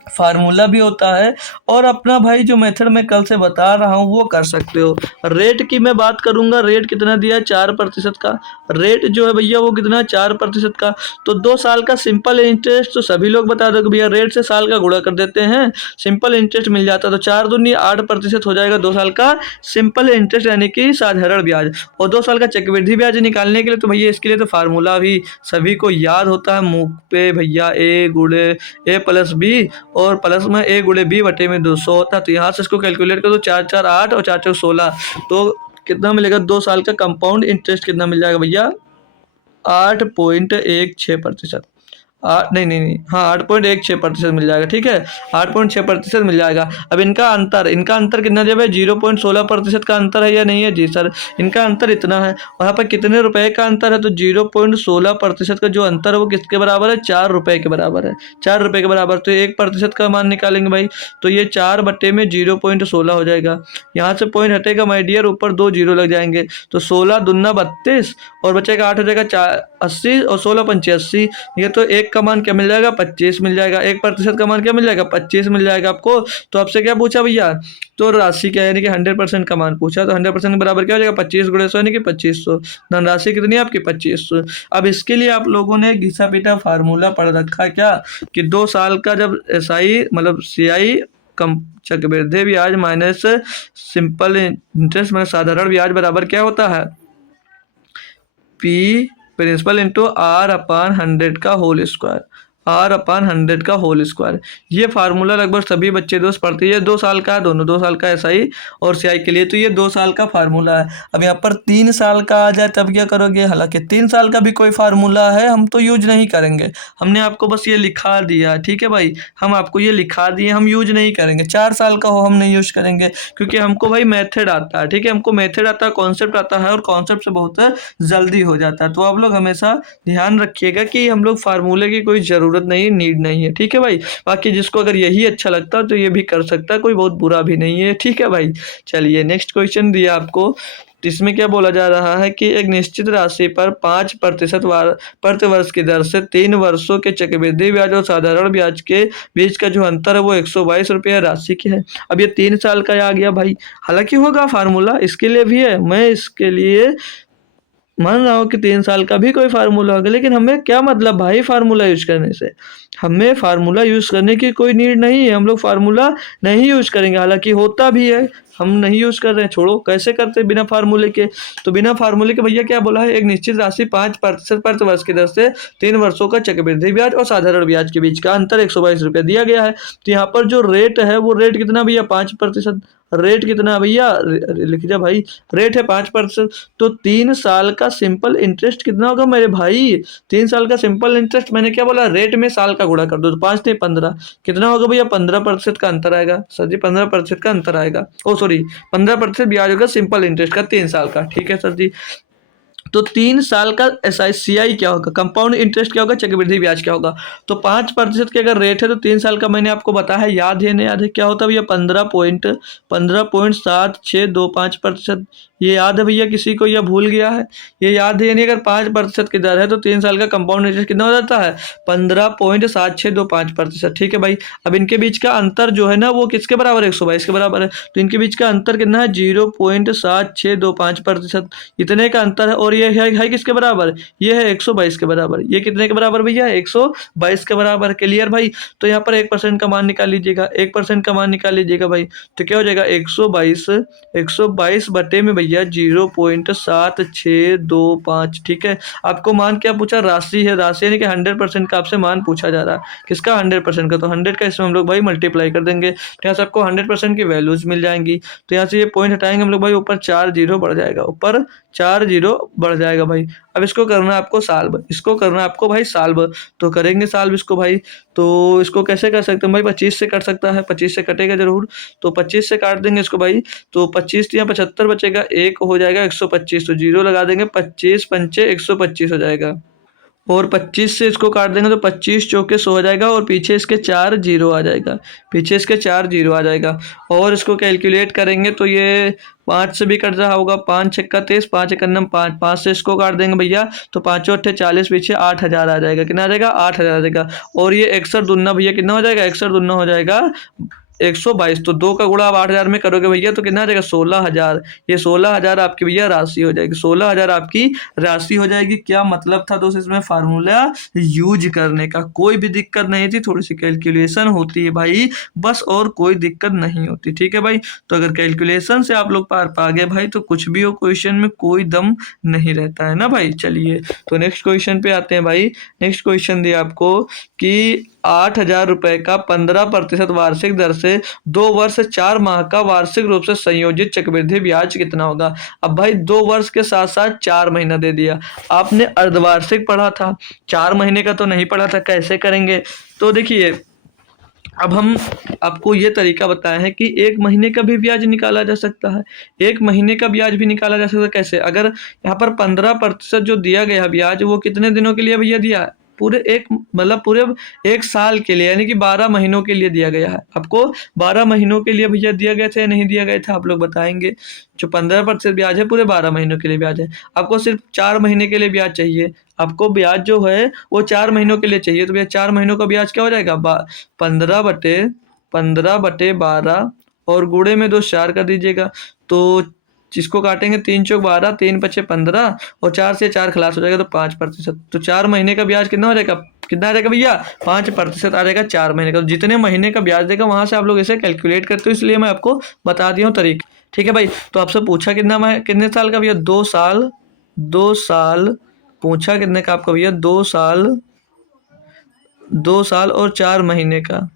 फार्मूला भी होता है और अपना भाई जो मेथड मैं कल से बता रहा हूँ वो कर सकते हो। रेट की मैं बात करूंगा, रेट कितना दिया है 4% का, रेट जो है भैया वो कितना 4% का। तो 2 साल का सिंपल इंटरेस्ट तो सभी लोग बता दो कि भैया रेट से साल का गुणा कर देते हैं, सिंपल इंटरेस्ट मिल जाता है। तो 4 दूनी 8% हो जाएगा 2 साल का सिंपल इंटरेस्ट यानी कि साधारण ब्याज। और 2 साल का चक्रवृद्धि ब्याज निकालने के लिए तो भैया इसके लिए तो फार्मूला भी सभी को याद होता है मुँह पे भैया, ए गुणे ए प्लस बी और प्लस में ए गुणे बी बटे में 200 होता है। तो यहाँ से इसको कैलकुलेट करो तो 4 4 8 और 4 4 16, तो कितना मिलेगा 2 साल का कंपाउंड इंटरेस्ट कितना मिल जाएगा भैया 8.16%। नहीं हाँ 8.16% मिल जाएगा। ठीक है, 8.6% मिल जाएगा। अब इनका अंतर कितना दिया भाई 0.16% का अंतर है या नहीं है जी सर, इनका अंतर इतना है। वहाँ पर कितने रुपए का अंतर है, तो 0.16% का जो अंतर है वो किसके बराबर है 4 रुपए के बराबर है, 4 रुपए के बराबर। तो 1% का मान निकालेंगे भाई तो ये 4 बटे में 0.16 हो जाएगा। यहाँ से पॉइंट हटेगा माई डियर, ऊपर 2 जीरो लग जाएंगे तो 16 दूना 32 और बचेगा 8 हो जाएगा 80 और 16 पंचे 80। ये तो एक का मान क्या मिल जाएगा 25 मिल जाएगा, 1% का मान क्या मिल जाएगा 25 मिल जाएगा आपको। तो आपसे क्या पूछा भैया, तो राशि क्या है यानी कि 100% का मान पूछा, तो 100% के बराबर क्या हो जाएगा 25 गुणे 100 यानी कि 2500। धनराशि कितनी है आपकी 2500। अब इसके लिए आप लोगों ने घिसा पीटा फार्मूला पढ़ रखा है क्या कि 2 साल का जब एसआई मतलब सीआई कम चक्रवृद्धि ब्याज माइनस सिंपल इंटरेस्ट माइनस साधारण ब्याज बराबर क्या होता है P principal into R upon 100 का होल स्क्वायर, आर अपान 100 का होल स्क्वायर। ये फार्मूला लगभग सभी बच्चे दोस्त पढ़ते हैं। 2 साल का दोनों 2 साल का एसआई और सीआई के लिए, तो ये 2 साल का फार्मूला है। अब यहाँ पर 3 साल का आ जाए तब क्या करोगे, हालांकि 3 साल का भी कोई फार्मूला है हम तो यूज नहीं करेंगे, हमने आपको बस ये लिखा दिया। ठीक है भाई, हम आपको ये लिखा दिए, हम यूज नहीं करेंगे। 4 साल का हो हम नहीं यूज करेंगे क्योंकि हमको भाई मेथड आता है। ठीक है, हमको मेथड आता है, कॉन्सेप्ट आता है और कॉन्सेप्ट से बहुत जल्दी हो जाता है। तो आप लोग हमेशा ध्यान रखिएगा कि हम लोग फार्मूले की कोई ज़रूरत नहीं, नीड नहीं है। ठीक है भाई, बाकी जिसको अगर यही अच्छा लगता है तो ये भी कर सकता है, कोई बहुत बुरा भी नहीं है। ठीक है भाई, चलिए नेक्स्ट क्वेश्चन दिया आपको, इसमें क्या बोला जा रहा है कि एक निश्चित राशि पर 5% प्रति वर्ष की दर से 3 वर्षों के चक्रवृद्धि ब्याज और साधारण ब्याज के बीच का जो अंतर है वो 122 रुपये राशि की है। अब ये 3 साल का आ गया भाई, हालांकि होगा फार्मूला इसके लिए भी है, मैं इसके लिए मान रहा हूँ कि 3 साल का भी कोई फार्मूला होगा, लेकिन हमें क्या मतलब भाई फार्मूला यूज करने से? हमें फार्मूला यूज करने की कोई नीड नहीं है, हम लोग फार्मूला नहीं यूज करेंगे, हालांकि होता भी है, हम नहीं यूज कर रहे हैं। छोड़ो, कैसे करते हैं बिना फार्मूले के? तो बिना फार्मूले के भैया क्या बोला है, एक निश्चित राशि 5% प्रति वर्ष की दर से 3 वर्षों का चक्रवृद्धि ब्याज और साधारण ब्याज के बीच का अंतर 122 रुपये दिया गया है। तो यहाँ पर जो रेट है वो रेट कितना भैया, 5%। रेट कितना है भैया, लिख जा भाई, रेट है 5%। तो 3 साल का सिंपल इंटरेस्ट कितना होगा मेरे भाई? 3 साल का सिंपल इंटरेस्ट, मैंने क्या बोला, रेट में साल का गुणा कर दो तो 5 नहीं 15, कितना होगा भैया? 15% का अंतर आएगा सर जी, 15% का अंतर आएगा। ओ सॉरी, 15% ब्याज होगा सिंपल इंटरेस्ट का 3 साल का, ठीक है सर जी। तो 3 साल का SICI क्या होगा, कंपाउंड इंटरेस्ट क्या होगा, चक्रवृद्धि ब्याज क्या होगा? तो 5% के अगर रेट है तो 3 साल का मैंने आपको बताया है, याद है नहीं याद है, क्या होता है भैया? 15.7625%। ये याद है भैया किसी को, या भूल गया है? ये याद है? यानी अगर 5% की दर है तो 3 साल का कंपाउंड इंटरेस्ट कितना हो जाता है? 15.7625%, ठीक है भाई। अब इनके बीच का अंतर जो है ना वो किसके बराबर है? 122 के बराबर है। तो इनके बीच का अंतर कितना है? 0.7625%, इतने का अंतर है। और ये है किसके बराबर? ये है 122 के बराबर। ये कितने के बराबर भैया? 122 के बराबर। क्लियर भाई? तो यहाँ पर 1% का मान निकाल लीजिएगा, 1% का मान निकाल लीजिएगा भाई, तो क्या हो जाएगा? 122 बटे में भैया 0.7625, ठीक है। आपको मान क्या पूछा? राशि है, राशि यानी कि 100% का आपसे मान पूछा जा रहा है। किसका? 100% का। तो 100 का इसमें हम लोग भाई मल्टीप्लाई कर देंगे, तो यहाँ से आपको 100% की वैल्यूज मिल जाएंगी। तो यहाँ से ये पॉइंट हटाएंगे हम लोग भाई, ऊपर 4 जीरो बढ़ जाएगा, ऊपर 4 जीरो बढ़ जाएगा भाई। अब इसको करना है आपको साल्व, इसको करना है आपको भाई साल्व। तो करेंगे साल्व इसको भाई। तो इसको कैसे कर सकते हैं भाई? 25 से कट सकता है, 25 से कटेगा जरूर, तो 25 से काट देंगे इसको भाई। तो 25 या 75 बचेगा, एक हो जाएगा 125, तो जीरो लगा देंगे, 25 पंचे 125 हो जाएगा। और 25 से इसको काट देंगे तो 25 चौके 100 हो जाएगा, और पीछे इसके 4 जीरो आ जाएगा, पीछे इसके 4 जीरो आ जाएगा। और इसको कैलकुलेट करेंगे तो ये 5 से भी कट रहा होगा, 5 छक्का 23, 5 एक अन्नम 5, 5 से इसको काट देंगे भैया तो 5 अट्ठे 40, पीछे 8000 आ जाएगा। कितना आ जाएगा? 8000 आ जाएगा। और ये 61 दुन्ना भैया कितना हो जाएगा? 61 दुन्ना हो जाएगा 122। तो 2 का गुणा आप 8000 में करोगे भैया तो कितना आ जाएगा? 16000। ये 16000 आपकी भैया राशि हो जाएगी, 16000 आपकी राशि हो जाएगी। क्या मतलब था दोस्त इसमें फार्मूला यूज करने का? कोई भी दिक्कत नहीं थी, थोड़ी सी कैलकुलेशन होती है भाई बस, और कोई दिक्कत नहीं होती, ठीक है भाई। तो अगर कैलकुलेशन से आप लोग पार पा गए भाई तो कुछ भी हो, क्वेश्चन में कोई दम नहीं रहता है ना भाई। चलिए तो नेक्स्ट क्वेश्चन पे आते हैं भाई। नेक्स्ट क्वेश्चन दिया आपको कि 8000 रुपए का 15% वार्षिक दर से 2 वर्ष 4 माह का वार्षिक रूप से संयोजित चक्रवृद्धि ब्याज कितना होगा? अब भाई 2 वर्ष के साथ साथ 4 महीना दे दिया। आपने अर्धवार्षिक पढ़ा था, 4 महीने का तो नहीं पढ़ा था, कैसे करेंगे? तो देखिए, अब हम आपको ये तरीका बताए हैं कि 1 महीने का भी ब्याज निकाला जा सकता है, 1 महीने का ब्याज भी निकाला जा सकता है। कैसे? अगर यहाँ पर 15% जो दिया गया ब्याज वो कितने दिनों के लिए भैया दिया है? पूरे एक, मतलब पूरे 1 साल के लिए, यानी कि 12 महीनों के लिए दिया गया है। आपको 12 महीनों के लिए भैया दिया गया था या नहीं दिया गया था, आप लोग बताएंगे। जो 15% ब्याज है पूरे 12 महीनों के लिए ब्याज है। आपको सिर्फ 4 महीने के लिए ब्याज चाहिए, आपको ब्याज जो है वो 4 महीनों के लिए चाहिए, तो भैया 4 महीनों का ब्याज क्या हो जाएगा? 15/12 और गुणे में 2 4 कर दीजिएगा। तो जिसको काटेंगे 3 चौक 12, 3 पचे 15 और 4 से 4 खलास हो जाएगा, तो 5%। तो 4 महीने का ब्याज कितना हो जाएगा? कितना आ जाएगा भैया? 5% आ जाएगा 4 महीने का। तो जितने महीने का ब्याज देगा वहां से आप लोग इसे कैलकुलेट करते हो, इसलिए मैं आपको बता दिया हूँ तरीका, ठीक है भाई। तो आपसे पूछा कितने साल का भैया? 2 साल, 2 साल पूछा कितने का आपका भैया? 2 साल, 2 साल और 4 महीने का,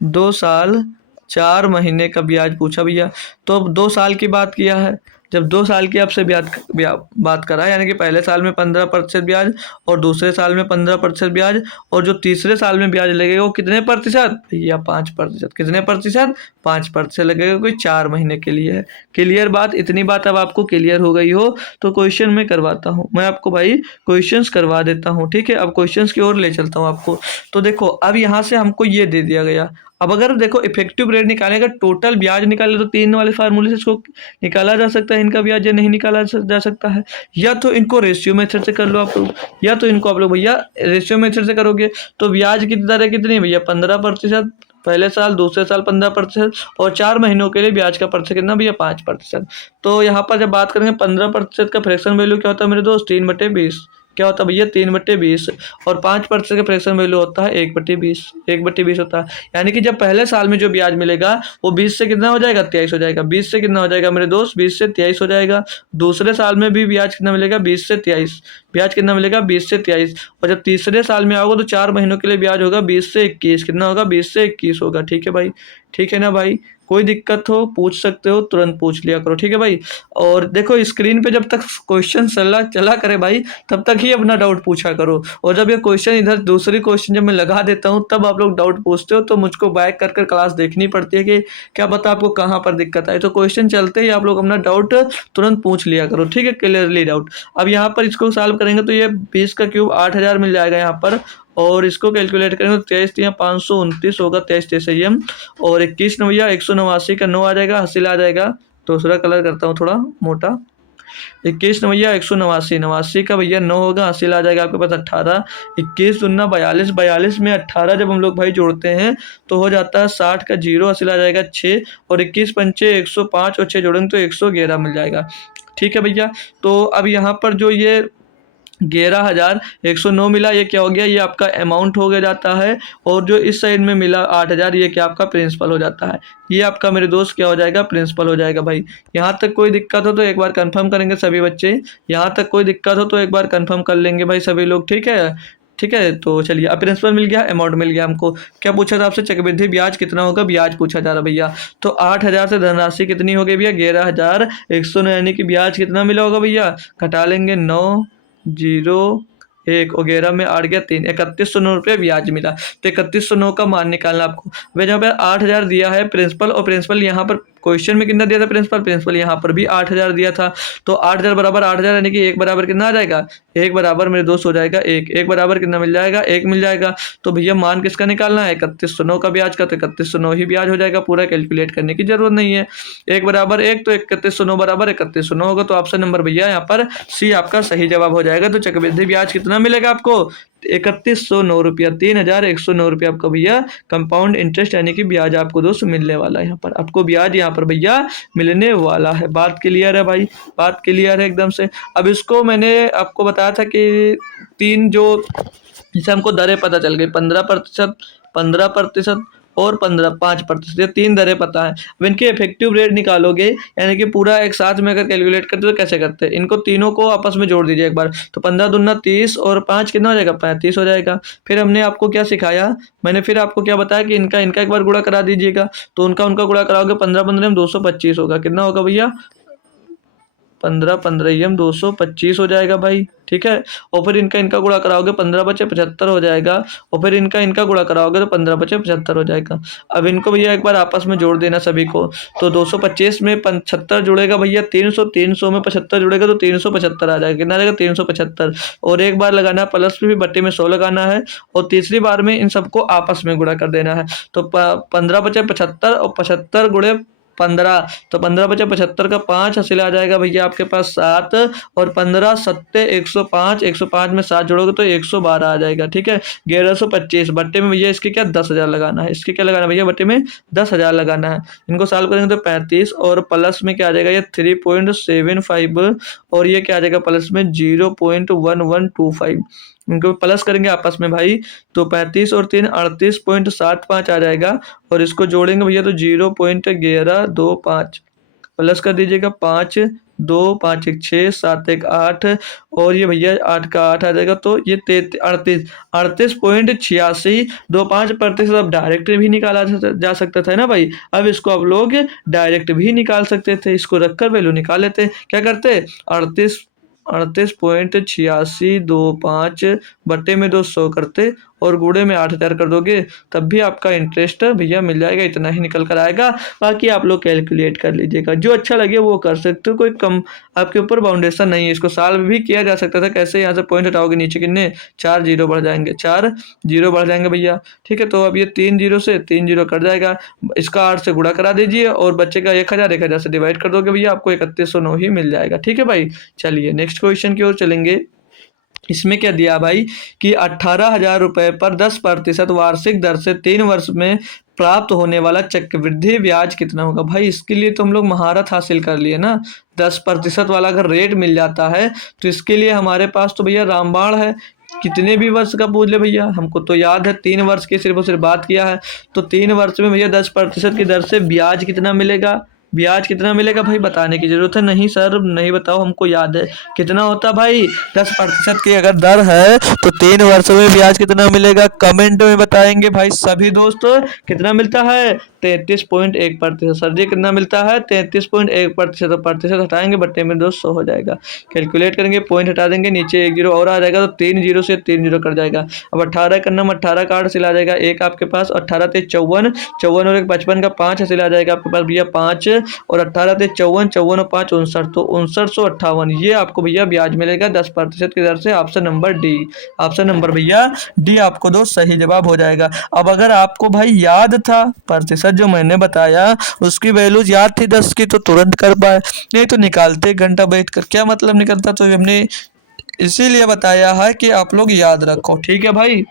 2 साल 4 महीने का ब्याज पूछा भैया। तो अब 2 साल की बात किया है, जब 2 साल की आपसे बात करा है, यानी कि पहले साल में 15% ब्याज और दूसरे साल में 15% ब्याज, और जो तीसरे साल में ब्याज लगेगा वो कितने प्रतिशत भैया? 5%। कितने प्रतिशत? 5% लगेगा, कोई 4 महीने के लिए है। क्लियर बात? इतनी बात अब आपको क्लियर हो गई हो तो क्वेश्चन में करवाता हूँ मैं आपको भाई, क्वेश्चंस करवा देता हूँ, ठीक है। अब क्वेश्चंस की ओर ले चलता हूँ आपको। तो देखो, अब यहाँ से हमको ये दे दिया गया। अब अगर देखो इफेक्टिव रेट निकालेगा, टोटल ब्याज निकाले, तो 3 वाले फार्मूले से इसको निकाला जा सकता है, इनका ब्याज या नहीं निकाला जा सकता है। या तो इनको रेशियो मेथड से कर लो आप लोग, या तो इनको आप लोग भैया रेशियो मेथड से करोगे तो ब्याज की दर है कितनी भैया? 15%। पहले साल, दूसरे साल 15% और 4 महीनों के लिए ब्याज का प्रतिशत कितना भैया 5%। तो यहाँ पर जब बात करेंगे 15% का फ्रैक्शन वैल्यू क्या होता है मेरे दोस्त 3/20। क्या होता है भैया 3/20। और 5% का फ्रैक्शन वैल्यू होता है 1/20। 1/20 होता है, यानी कि जब पहले साल में जो ब्याज मिलेगा वो 20 से कितना हो जाएगा 23 हो जाएगा। 20 से कितना हो जाएगा मेरे दोस्त 20 से 23 हो जाएगा। दूसरे साल में भी ब्याज कितना मिलेगा 20 से 23। ब्याज कितना मिलेगा 20 से 23। और जब तीसरे साल में आओगे तो 4 महीनों के लिए ब्याज होगा 20 से 21। कितना होगा 20 से 21 होगा। ठीक है भाई, ठीक है ना भाई। कोई दिक्कत हो पूछ सकते हो, तुरंत पूछ लिया करो। ठीक है भाई। और देखो स्क्रीन पे जब तक क्वेश्चन चला चला करे भाई तब तक ही अपना डाउट पूछा करो। और जब ये क्वेश्चन इधर दूसरी क्वेश्चन जब मैं लगा देता हूँ तब आप लोग डाउट पूछते हो तो मुझको बैक कर क्लास देखनी पड़ती है कि क्या पता आपको कहाँ पर दिक्कत आई। तो क्वेश्चन चलते ही आप लोग अपना डाउट तुरंत पूछ लिया करो। ठीक है, क्लियरली डाउट। अब यहाँ पर इसको सॉल्व करेंगे तो ये 20 का क्यूब 8000 मिल जाएगा यहाँ पर। और इसको कैलकुलेट करेंगे तो 23 529 होगा, 23 संयम। और 21 नवैया 189 का 9 आ जाएगा, हासिल आ जाएगा। दूसरा कलर करता हूँ थोड़ा मोटा। 21 नवैया 189, 89 का भैया 9 होगा, हासिल आ जाएगा आपके पास 18। 21 दूना 42, 42 में 18 जब हम लोग भाई जोड़ते हैं तो हो जाता है 60 का 0, हासिल आ जाएगा 6। और 21 पंचे 105 और 6 जोड़ेंगे तो 111 मिल जाएगा। ठीक है भैया। तो अब यहाँ पर जो ये 11,109 मिला, ये क्या हो गया, ये आपका अमाउंट हो गया जाता है। और जो इस साइड में मिला 8,000, ये क्या आपका प्रिंसिपल हो जाता है। ये आपका मेरे दोस्त क्या हो जाएगा प्रिंसिपल हो जाएगा भाई। यहाँ तक कोई दिक्कत हो तो एक बार कंफर्म करेंगे सभी बच्चे। यहाँ तक कोई दिक्कत हो तो एक बार कंफर्म कर लेंगे भाई सभी लोग। ठीक है, ठीक है। तो चलिए, अब प्रिंसिपल मिल गया, अमाउंट मिल गया हमको। क्या पूछा था आपसे, चक्रवृद्धि ब्याज कितना होगा, ब्याज पूछा जा रहा भैया। तो 8,000 से धनराशि कितनी हो गई भैया 11,109, यानी कि ब्याज कितना मिला होगा भैया, घटा लेंगे 9 0 1 और 11 में 8 गया 3, 3109 रुपये ब्याज मिला। तो 3109 का मान निकालना आपको। भाई जहाँ पर 8,000 दिया है प्रिंसिपल, और प्रिंसिपल यहाँ पर क्वेश्चन में कितना दिया था प्रिंसिपल, प्रिंसिपल यहाँ पर भी 8,000 दिया था। तो 8,000 बराबर 8,000, यानी कि 1 बराबर कितना आ जाएगा, 1 बराबर मेरे दोस्त हो जाएगा 1। 1 बराबर कितना मिल जाएगा 1 मिल जाएगा। तो भैया मान किसका निकालना है 3109 का ब्याज का, तो 3109 ही ब्याज हो जाएगा, पूरा कैलकुलेट करने की जरूरत नहीं है। 1 बराबर 1 तो 3109 बराबर 3109 होगा। तो ऑप्शन नंबर भैया यहाँ पर सी आपका सही जवाब हो जाएगा। तो चक्रवृद्धि ब्याज कितना मिलेगा आपको 3109 रुपया, 3,109 रुपया आपका भैया कंपाउंड इंटरेस्ट यानी कि ब्याज आपको दोस्त मिलने वाला है। यहाँ पर आपको ब्याज यहाँ पर भैया मिलने वाला है। बात क्लियर है भाई, बात क्लियर है एकदम से। अब इसको मैंने आपको बताया था कि 3 जो जैसे हमको दरें पता चल गई 15%, 15% और 5%, ये 3 दरें पता है। अब इनकी इफेक्टिव रेट निकालोगे, यानी कि पूरा एक साथ में अगर कैलकुलेट करते तो कैसे करते हैं, इनको तीनों को आपस में जोड़ दीजिए एक बार। तो 15 दूना 30 और 5 कितना हो जाएगा 35 हो जाएगा। फिर हमने आपको क्या सिखाया, मैंने फिर आपको क्या बताया कि इनका एक बार गुणा करा दीजिएगा। तो उनका गुणा कराओगे 15 15 में 225 होगा। कितना होगा भैया 15 15 225 हो जाएगा भाई। ठीक है। और फिर इनका गुणा कराओगे 15 बचे 75 हो जाएगा। और फिर इनका गुणा कराओगे तो 15 बचे 75 हो जाएगा। अब इनको भैया एक बार आपस में जोड़ देना सभी को। तो 225 में 75 जुड़ेगा भैया 300, 300 में 75 जुड़ेगा तो 375 आ जाएगा। कितना आ जाएगा 375। और एक बार लगाना है प्लस में भी, बट्टे में 100 लगाना है। और तीसरी बार में इन सबको आपस में गुणा कर देना है। तो 15 बचे 75 और 75 गुणे 15, तो 15 बचे 75 का 5, हासिल आ जाएगा भैया आपके पास 7। और 15 सत्ते 105, 105 में 7 जोड़ोगे तो 112 आ जाएगा। ठीक है। 1125 बट्टे में भैया इसके क्या 10,000 लगाना है। इसके क्या लगाना है भैया बट्टे में 10,000 लगाना है। इनको सॉल्व करेंगे तो 35 और प्लस में क्या आ जाएगा ये 3.75 और ये क्या आ जाएगा प्लस में 0.1125। इनको प्लस करेंगे आपस में भाई तो 35 और 3 38.75 आ जाएगा। और इसको जोड़ेंगे भैया तो 0.1125 प्लस कर दीजिएगा 5 2 5 1 6 7 1 8 और ये भैया 8 का 8 आ जाएगा। तो ये 38.86 25%। अब डायरेक्ट भी निकाला जा सकता था ना भाई। अब इसको आप लोग डायरेक्ट भी निकाल सकते थे, इसको रखकर वैल्यू निकाल लेते। क्या करते 38.8625 बट्टे में 200 करते और गुणे में 8,000 कर दोगे तब भी आपका इंटरेस्ट भैया मिल जाएगा, इतना ही निकल कर आएगा। बाकी आप लोग कैलकुलेट कर लीजिएगा, जो अच्छा लगे वो कर सकते हो, कोई कम आपके ऊपर बाउंडेशन नहीं है। इसको सॉल्व भी किया जा सकता था। कैसे, यहाँ से पॉइंट हटाओगे नीचे कितने 4 0 बढ़ जाएंगे, 4 0 बढ़ जाएंगे भैया। ठीक है। तो अब ये 3 0 से 3 0 कट जाएगा, इसका 8 से गुणा करा दीजिए और बच्चे का 1,000 से डिवाइड कर दोगे भैया आपको 3109 ही मिल जाएगा। ठीक है भाई। चलिए नेक्स्ट क्वेश्चन की ओर चलेंगे। इसमें क्या दिया भाई कि 18,000 रुपये पर 10% वार्षिक दर से 3 वर्ष में प्राप्त होने वाला चक्रवृद्धि ब्याज कितना होगा। भाई इसके लिए तो हम लोग महारत हासिल कर लिए ना। 10% वाला अगर रेट मिल जाता है तो इसके लिए हमारे पास तो भैया रामबाण है। कितने भी वर्ष का पूछ ले भैया, हमको तो याद है 3 वर्ष की सिर्फ और सिर्फ बात किया है। तो 3 वर्ष में भैया 10% की दर से ब्याज कितना मिलेगा, ब्याज कितना मिलेगा भाई बताने की जरूरत है नहीं सर, नहीं बताओ, हमको याद है। कितना होता भाई, 10% की अगर दर है तो 3 वर्ष में ब्याज कितना मिलेगा, कमेंट में बताएंगे भाई सभी दोस्त। कितना मिलता है, 33.1%। सर जी कितना मिलता है, 33.1%। तो प्रतिशत हटाएंगे, बट्टे में 200 हो जाएगा। कैलकुलेट करेंगे, पॉइंट हटा देंगे, नीचे 1 जीरो और आ जाएगा, तो 3 जीरो से 3 जीरो कट जाएगा। अब 18 का नंबर 18 कार्ड से ला जाएगा एक आपके पास, 18 ते 54, 54 और एक 55 का 5 से ला जाएगा आपके पास भैया 5, और 18 ते 54, 54 और 5 59, तो 5958 ये आपको भैया ब्याज मिलेगा 10% की दर से। Option number D, option number भैया डी आपको दो सही जवाब हो जाएगा। अब अगर आपको भाई याद था प्रतिशत जो मैंने बताया उसकी वैल्यूज याद थी 10 की तो तुरंत कर पाए, नहीं तो निकालते घंटा बैठ कर, क्या मतलब निकलता। तो हमने इसीलिए बताया है कि आप लोग याद रखो, ठीक है भाई।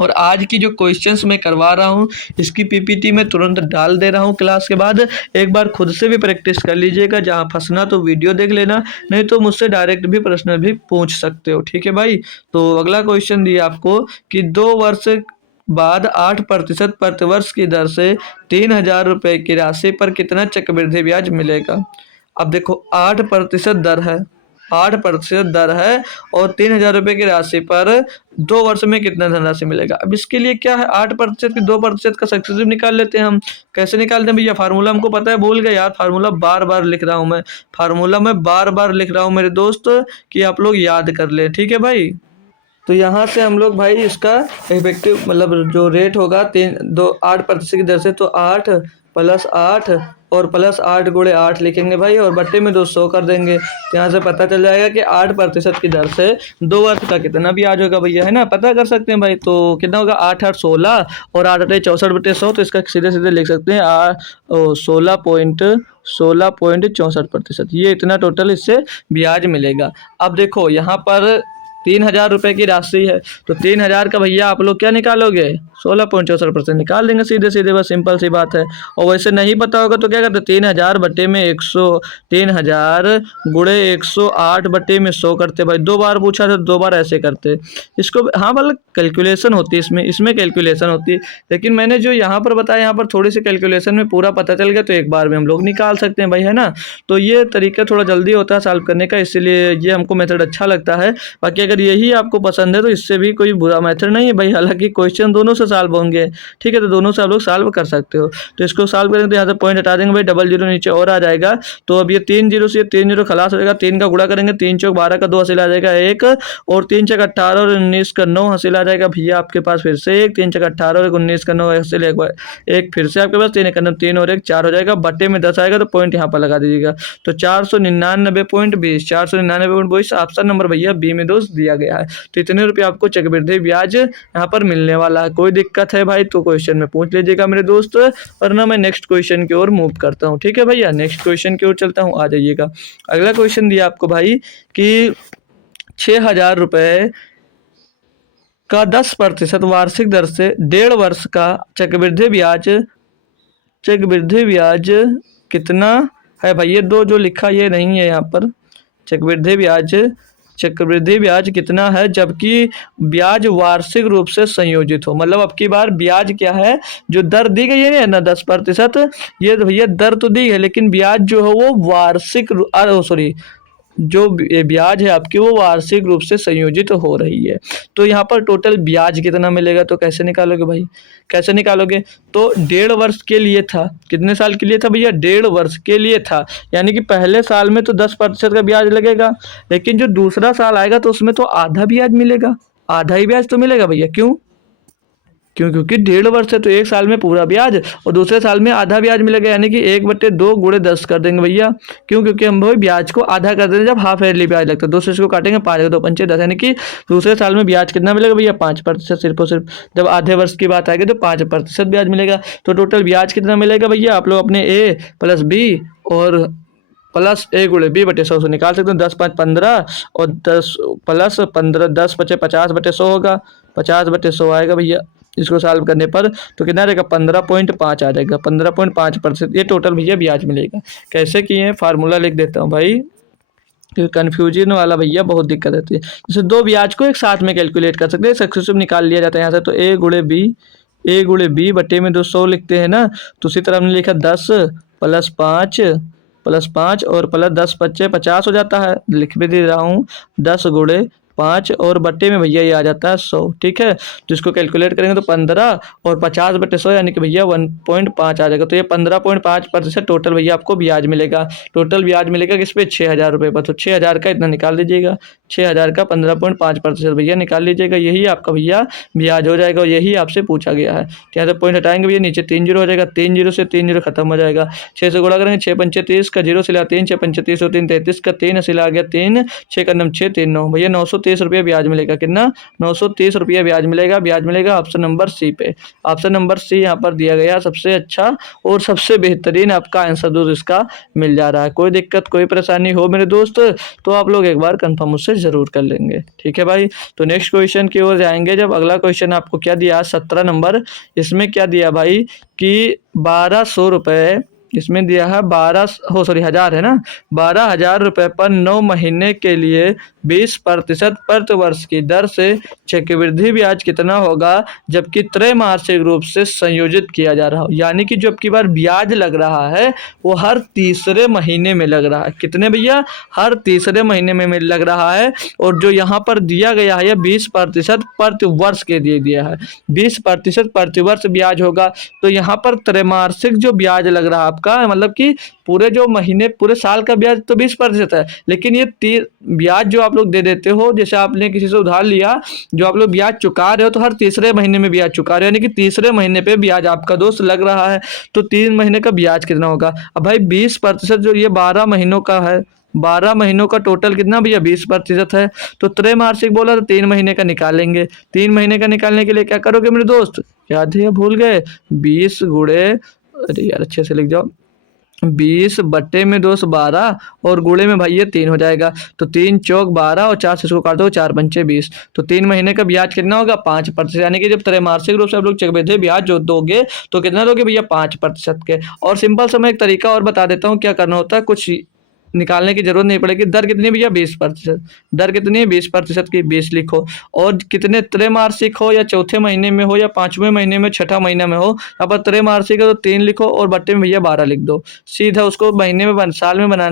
और आज की जो क्वेश्चंस मैं करवा रहा हूँ इसकी पीपीटी में तुरंत डाल दे रहा हूँ क्लास के बाद, एक बार खुद से भी प्रैक्टिस कर लीजिएगा। जहाँ फंसना तो वीडियो देख लेना, नहीं तो मुझसे डायरेक्ट भी प्रश्न भी पूछ सकते हो, ठीक है भाई। तो अगला क्वेश्चन दिया आपको कि 2 वर्ष बाद 8% प्रतिवर्ष की दर से 3,000 रुपये की राशि पर कितना चक्रवृद्धि ब्याज मिलेगा। अब देखो 8% दर है, 8% दर है और 3,000 रुपये की राशि पर 2 वर्ष में कितना धनराशि मिलेगा। अब इसके लिए क्या है, 8% की 2% का सक्सेसिव निकाल लेते हैं हम। कैसे निकालते हैं भैया, फार्मूला हमको पता है, भूल गए यार, फार्मूला बार बार लिख रहा हूँ मैं, फार्मूला मैं बार बार लिख रहा हूँ मेरे दोस्त, कि आप लोग याद कर ले, ठीक है भाई। तो यहाँ से हम लोग भाई इसका इफेक्टिव मतलब जो रेट होगा 8% की दर से, तो 8 + 8 और +8 × 8 लिखेंगे भाई, और बट्टे में 200 कर देंगे। तो यहाँ से पता चल जाएगा कि 8% की दर से 2 वर्ष का कितना ब्याज होगा भैया, है ना, पता कर सकते हैं भाई। तो कितना होगा, 8 8 16 और 8 8 64/100, तो इसका सीधे सीधे लिख सकते हैं 16.64%। ये इतना टोटल इससे ब्याज मिलेगा। अब देखो यहाँ पर 3,000 रुपये की राशि है, तो 3,000 का भैया आप लोग क्या निकालोगे, 16.64% निकाल देंगे सीधे सीधे, बस सिंपल सी बात है। और वैसे नहीं पता होगा तो क्या करते, 3,000 बटे में 100, 3,000 गुणे 108 बटे में 100 करते भाई। 2 बार पूछा था, 2 बार ऐसे करते इसको। हाँ मतलब कैलकुलेशन होती है इसमें कैलकुलेशन होती है, लेकिन मैंने जो यहाँ पर बताया यहाँ पर थोड़ी सी कैलकुलेशन में पूरा पता चल गया, तो एक बार में हम लोग निकाल सकते हैं भाई, है ना। तो ये तरीका थोड़ा जल्दी होता है सॉल्व करने का, इसीलिए ये हमको मेथड अच्छा लगता है। बाकी अगर यही आपको पसंद है तो इससे भी कोई बुरा मेथड नहीं है भाई, हालांकि क्वेश्चन दोनों से सॉल्व होंगे, ठीक है, तो दोनों से आप लोग सॉल्व कर सकते हो। तो इसको सॉल्व करेंगे तो यहाँ से पॉइंट हटा देंगे भाई, डबल जीरो नीचे और आ जाएगा। तो अब ये 3 जीरो से 3 जीरो खलास हो जाएगा, 3 का गुणा करेंगे, 3 चौक 12 का 2 हासिल आ जाएगा 1, और 3 चौक 18 और 19 का 9 हासिल आ जाएगा भैया आपके पास फिर से 1, 3 चौक 18 और 19 का 9 हासिल एक फिर से आपके पास 3 एक 3 और 1 4 हो जाएगा, बट्टे में 10 आएगा, तो पॉइंट यहाँ पर लगा दीजिएगा। तो 499.20, 499.20 ऑप्शन नंबर भैया बी में दोस्त दिया गया है। तो इतने रुपये आपको चक्रवृद्धि ब्याज यहाँ पर मिलने वाला है। कोई दिक्कत है भाई तो क्वेश्चन में पूछ लीजिएगा मेरे दोस्त, वरना मैं नेक्स्ट क्वेश्चन की ओर मूव करता हूँ, ठीक है भैया, नेक्स्ट क्वेश्चन की ओर चलता हूँ, आ जाइएगा। अगला क्वेश्चन दिया आपको भाई कि 6,000 रुपये का 10% वार्षिक दर से 1.5 वर्ष का चक्रवृद्धि ब्याज कितना है भाई। ये दो जो लिखा ये नहीं है यहाँ पर, चक्रवृद्धि ब्याज कितना है, जबकि ब्याज वार्षिक रूप से संयोजित हो। मतलब अब की बार ब्याज क्या है, जो दर दी गई है ना 10%, ये भैया दर तो दी है, लेकिन ब्याज जो है वो वार्षिक जो ब्याज है आपकी वो वार्षिक रूप से संयोजित हो रही है। तो यहाँ पर टोटल ब्याज कितना मिलेगा, तो कैसे निकालोगे भाई, कैसे निकालोगे। तो 1.5 वर्ष के लिए था, कितने साल के लिए था भैया, 1.5 वर्ष के लिए था। यानी कि पहले साल में तो 10% का ब्याज लगेगा, लेकिन जो दूसरा साल आएगा तो उसमें तो आधा ब्याज मिलेगा, आधा ही ब्याज तो मिलेगा भैया। क्योंकि 1.5 वर्ष है तो एक साल में पूरा ब्याज और दूसरे साल में आधा ब्याज मिलेगा, यानी कि 1/2 × 10 कर देंगे भैया। क्योंकि हम भाई ब्याज को आधा कर देते हैं जब हाफ ईयरली ब्याज लगता है, दूसरे को काटेंगे 5 2 5 10, यानी कि दूसरे साल में ब्याज कितना मिलेगा भैया, 5%। सिर्फ और सिर्फ जब आधे वर्ष की बात आएगी तो 5% ब्याज मिलेगा। तो टोटल ब्याज कितना मिलेगा भैया, आप लोग अपने A + B और प्लस ए गुणे बी बटे 100 से निकाल सकते हैं। 10 5 15 और 10 प्लस 15 10 बचे 50 बटे 100 होगा, 50 बटे 100 आएगा भैया। इसको सॉल्व करने पर तो कितना रहेगा 15.5 आ जाएगा, 15.5%। ये टोटल भैया ब्याज मिलेगा। कैसे किए हैं फार्मूला लिख देता हूँ भाई, कन्फ्यूजन वाला भैया बहुत दिक्कत रहती है। जैसे दो ब्याज को एक साथ में कैलकुलेट कर सकते हैं, सक्सेसिव निकाल लिया जाता है यहाँ से। तो ए गुणे बी बटे में 200 लिखते हैं ना, तो उसी तरह हमने लिखा 10 प्लस 5 और प्लस 10 बच्चे 50 हो जाता है। लिख भी दे रहा हूँ 10 गुणे 5 और बट्टे में भैया ये आ जाता है 100। ठीक है, तो इसको कैलकुलेट करेंगे तो 15 और 50 बटे 100 यानी कि भैया 1.5 आ जाएगा। तो ये 15.5% टोटल भैया आपको ब्याज मिलेगा। टोटल ब्याज मिलेगा किस पे 6,000 रुपये पर। तो 6,000 का इतना निकाल लीजिएगा, 6,000 का 15.5% भैया निकाल लीजिएगा। यही आपका भैया ब्याज हो जाएगा और यही आपसे पूछा गया है। यहाँ से पॉइंट हटाएंगे भैया, नीचे 3 जीरो हो जाएगा, 3 जीरो से 3 जीरो खत्म हो जाएगा। 6 से गुणा करेंगे, 6 पंचे 30 का 0 सिला 3, 6 पंचे 30 और 3 33 का 3 सिला आ गया 3, 6 का 9 6 3 9 भैया 930 रुपये ब्याज मिलेगा। कितना 930 रुपये ब्याज मिलेगा। ब्याज मिलेगा ऑप्शन नंबर सी पे। ऑप्शन नंबर सी यहाँ पर दिया गया सबसे अच्छा और सबसे बेहतरीन आपका आंसर दोस्त इसका मिल जा रहा है। कोई दिक्कत कोई परेशानी हो मेरे दोस्त तो आप लोग एक बार कंफर्म मुझसे जरूर कर लेंगे। ठीक है भाई, तो नेक्स्ट क्वेश्चन की ओर जाएंगे। जब अगला क्वेश्चन आपको क्या दिया 17 नंबर, इसमें क्या दिया भाई कि 1200 रुपये, इसमें दिया है 12,000 है ना, 12,000 रुपये पर 9 महीने के लिए 20% प्रति वर्ष की दर से चक्रवृद्धि ब्याज कितना होगा जबकि त्रैमासिक रूप से संयोजित किया जा रहा हो। यानी कि जो अब की बार ब्याज लग रहा है वो हर तीसरे महीने में लग रहा है। कितने भैया, हर तीसरे महीने में लग रहा है। और जो यहाँ पर दिया गया है 20% प्रति वर्ष के लिए दिया है, 20% प्रति वर्ष ब्याज होगा। तो यहाँ पर त्रैमासिक जो ब्याज लग रहा है आपका, मतलब कि पूरे जो महीने पूरे साल का ब्याज तो 20% है, लेकिन ये ब्याज जो आप लोग दे देते हो, जैसे आपने किसी से उधार लिया, जो आप लोग ब्याज चुका रहे हो तो हर तीसरे महीने में ब्याज चुका रहे हो, यानी कि तीसरे महीने पे ब्याज आपका दोस्त लग रहा है। तो 3 महीने का ब्याज कितना होगा। अब भाई 20% जो ये 12 महीनों का है, 12 महीनों का टोटल कितना भैया 20% है। तो त्रैमासिक बोला तो 3 महीने का निकालेंगे। 3 महीने का निकालने के लिए क्या करोगे मेरे दोस्त, याद है भूल गए, 20 गुणे, अरे यार अच्छे से लिख जाओ, 20 बट्टे में दोस्त 12 और गुणे में भाई ये 3 हो जाएगा। तो 3 चौक 12 और 4 से इसको काट दो, 4 पंचे 20। तो 3 महीने का ब्याज कितना होगा 5%। यानी कि जब त्रैमासिक रूप से आप लोग चक्रवृद्धि ब्याज जो दोगे तो कितना दोगे भैया 5% के। और सिंपल सा मैं एक तरीका और बता देता हूँ क्या करना होता है, कुछ निकालने की जरूरत नहीं पड़ेगी। दर कितनी भैया 20%, दर कितनी है 20% की 20 लिखो। और कितने त्रैमासिक हो या चौथे महीने में हो या 5वें महीने में, छठा महीना में हो, यहाँ पर त्रैमासिक है तो 3 लिखो और बट्टे में भैया 12 लिख दो। सीधा उसको महीने में साल में बना,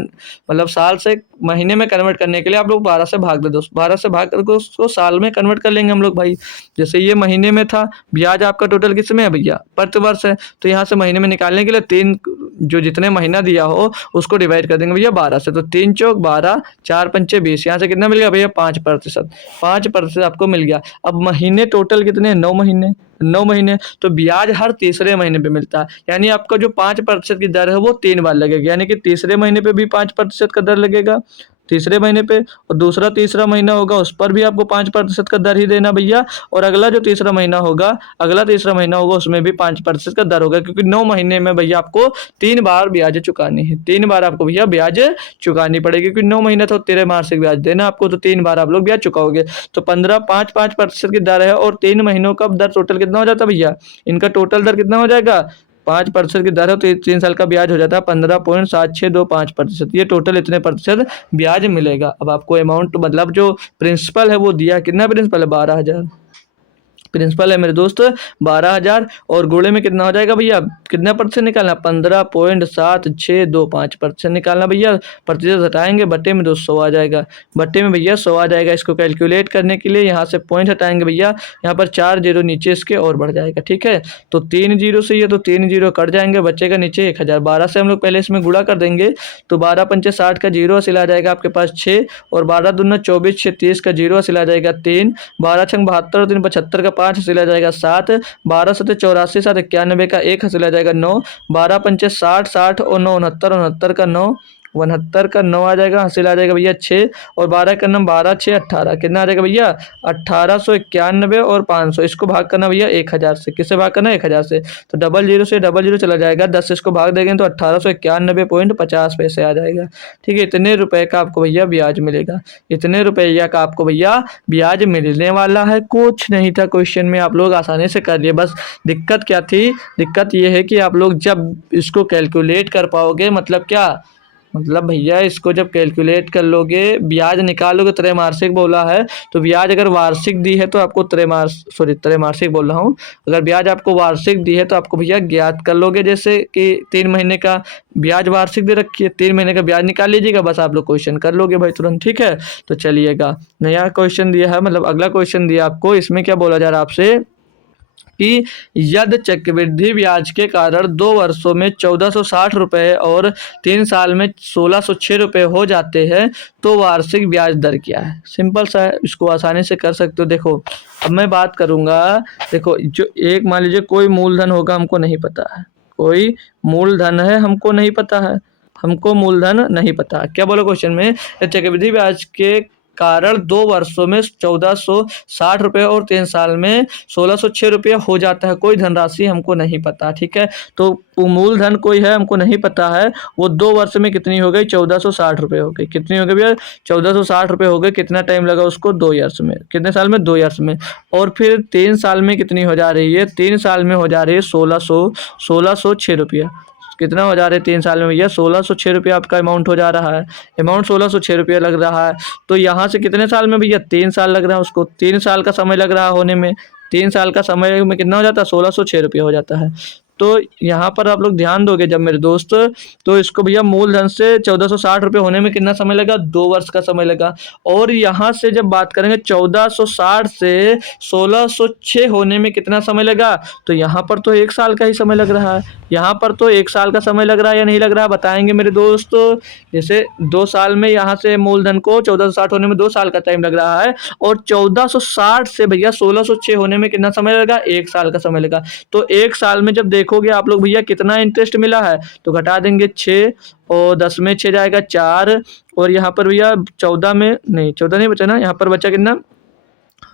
मतलब साल से महीने में कन्वर्ट करने के लिए आप लोग 12 से भाग दे दो, 12 से भाग करके उसको साल में कन्वर्ट कर लेंगे हम लोग भाई। जैसे ये महीने में था, ब्याज आपका टोटल किस में है भैया प्रति वर्ष है, तो यहाँ से महीने में निकालने के लिए 3 जो जितने महीना दिया हो उसको डिवाइड कर देंगे भैया 12 से। तो 3 चौक 12, 4 पंचे 20, यहाँ से कितना मिल गया भैया 5%, 5% आपको मिल गया। अब महीने टोटल कितने हैं 9 महीने, 9 महीने, तो ब्याज हर तीसरे महीने पे मिलता है। यानी आपका जो 5% की दर है वो 3 बार लगेगी, यानी कि तीसरे महीने पे भी 5% का दर लगेगा तीसरे महीने पे, और दूसरा तीसरा महीना होगा उस पर भी आपको 5% का दर ही देना भैया। और अगला जो तीसरा महीना होगा, अगला तीसरा महीना होगा उसमें भी 5% का दर होगा, क्योंकि 9 महीने में भैया आपको 3 बार ब्याज चुकानी है, 3 बार आपको भैया ब्याज चुकानी पड़ेगी। क्योंकि 9 महीना तो त्रैमासिक ब्याज देना आपको, तो 3 बार आप लोग ब्याज चुकाओगे। तो 5% की दर है और 3 महीनों का दर टोटल कितना हो जाता है भैया, इनका टोटल दर कितना हो जाएगा 5% की दर है, तो 3 साल का ब्याज हो जाता है 15.7625%। ये टोटल इतने प्रतिशत ब्याज मिलेगा। अब आपको अमाउंट मतलब जो प्रिंसिपल है वो दिया, कितना प्रिंसिपल है 12,000 प्रिंसिपल है मेरे दोस्त 12,000, और गुणे में कितना हो जाएगा भैया, कितना प्रतिशत निकालना 15.7625% निकालना भैया। प्रतिशत हटाएंगे बट्टे में 200 आ जाएगा, बट्टे में भैया 100 आ जाएगा। इसको कैलकुलेट करने के लिए यहाँ से पॉइंट हटाएंगे भैया, यहाँ पर 4 जीरो नीचे इसके और बढ़ जाएगा। ठीक है, तो 3 जीरो से ये तो 3 जीरो कट जाएंगे, बचेगा नीचे 1,000। 12 से हम लोग पहले इसमें गुणा कर देंगे, तो 12 पंचे 60 का जीरो हासिल आ जाएगा आपके पास 6, और 12 दूना 24, 6 30 का जीरो हासिल आ जाएगा 3, 12 छंग 72 और 3 75 का 5 हासिल आ जाएगा 7, 12 सत्ते 84, 7 91 का 1 हासिल आ जाएगा 9, 12 पंचे 60, 60 और 9 69, 69 का 9, 69 का 9 आ जाएगा, हासिल आ जाएगा भैया 6, और 12 का 9 12 6 18, कितना आ जाएगा भैया 1891 और 500, इसको भाग करना भैया 1000 से, किससे भाग करना 1000 से, तो डबल जीरो से डबल जीरो चला जाएगा, 10 से इसको भाग देंगे तो 1891.50 आ जाएगा। ठीक है, इतने रुपए का आपको भैया ब्याज मिलेगा, इतने रुपया का आपको भैया ब्याज मिलने वाला है। कुछ नहीं था क्वेश्चन में, आप लोग आसानी से कर लिए। बस दिक्कत क्या थी, दिक्कत ये है कि आप लोग जब इसको कैलकुलेट कर पाओगे, मतलब क्या, मतलब भैया इसको जब कैलकुलेट कर लोगे, ब्याज निकालोगे, त्रैमासिक बोला है तो ब्याज अगर वार्षिक दी है तो आपको त्रैमासिक बोल रहा हूँ, अगर ब्याज आपको वार्षिक दी है तो आपको भैया ज्ञात कर लोगे, जैसे कि 3 महीने का ब्याज वार्षिक दे रखी है, 3 महीने का ब्याज निकाल लीजिएगा, बस आप लोग क्वेश्चन कर लोगे भाई तुरंत। ठीक है, तो चलिएगा, नया क्वेश्चन दिया है, मतलब अगला क्वेश्चन दिया आपको, इसमें क्या बोला जा रहा है आपसे कि यदि चक्रवृद्धि ब्याज के कारण 2 वर्षों में 1460 रुपये और 3 साल में 1606 रुपये हो जाते हैं तो वार्षिक ब्याज दर क्या है। सिंपल सा है, इसको आसानी से कर सकते हो। देखो अब मैं बात करूंगा, देखो जो एक मान लीजिए कोई मूलधन होगा, हमको नहीं पता है, कोई मूलधन है हमको नहीं पता है, हमको मूलधन नहीं पता, क्या बोलो क्वेश्चन में, चक्रवृद्धि ब्याज के कारण 2 वर्षों में 1460 रुपये और 3 साल में 1606 रुपये हो जाता है, कोई धनराशि हमको नहीं पता। ठीक है, तो मूलधन कोई है हमको नहीं पता है, वो 2 वर्ष में कितनी हो गई 1460 रुपये हो गई, कितनी हो गई भैया 1460 रुपये हो गए, कितना टाइम लगा उसको 2 ईयर्स में, कितने साल में 2 ईयर्स में, और फिर 3 साल में कितनी हो जा रही है, 3 साल में हो जा रही है 1606 रुपया, कितना हो जा रहा है 3 साल में भैया 1606 रुपया आपका अमाउंट हो जा रहा है, अमाउंट 1606 रुपया लग रहा है। तो यहाँ से कितने साल में भैया 3 साल लग रहा है, उसको 3 साल का समय लग रहा है होने में, 3 साल का समय में कितना हो जाता है 1606 रुपया हो जाता है। तो यहाँ पर आप लोग ध्यान दोगे जब मेरे दोस्त, तो इसको भैया मूलधन से 1460 रुपये होने में कितना समय लगा, 2 वर्ष का समय लगा, और यहाँ से जब बात करेंगे 1460 से 1606 होने में कितना समय लगा, तो यहाँ पर तो 1 साल का ही समय लग रहा है, यहाँ पर तो 1 साल का समय लग रहा है या नहीं लग रहा है, बताएंगे मेरे दोस्त। जैसे 2 साल में यहाँ से मूलधन को 1460 होने में 2 साल का टाइम लग रहा है, और 1460 से भैया 1606 होने में कितना समय लगा, 1 साल का समय लगा। तो 1 साल में जब देखोगे आप लोग भैया कितना इंटरेस्ट मिला है, तो घटा देंगे 6, और 10 में 6 जाएगा 4, और यहाँ पर भैया 14 में नहीं, 14 नहीं बचा ना, यहाँ पर बचा कितना,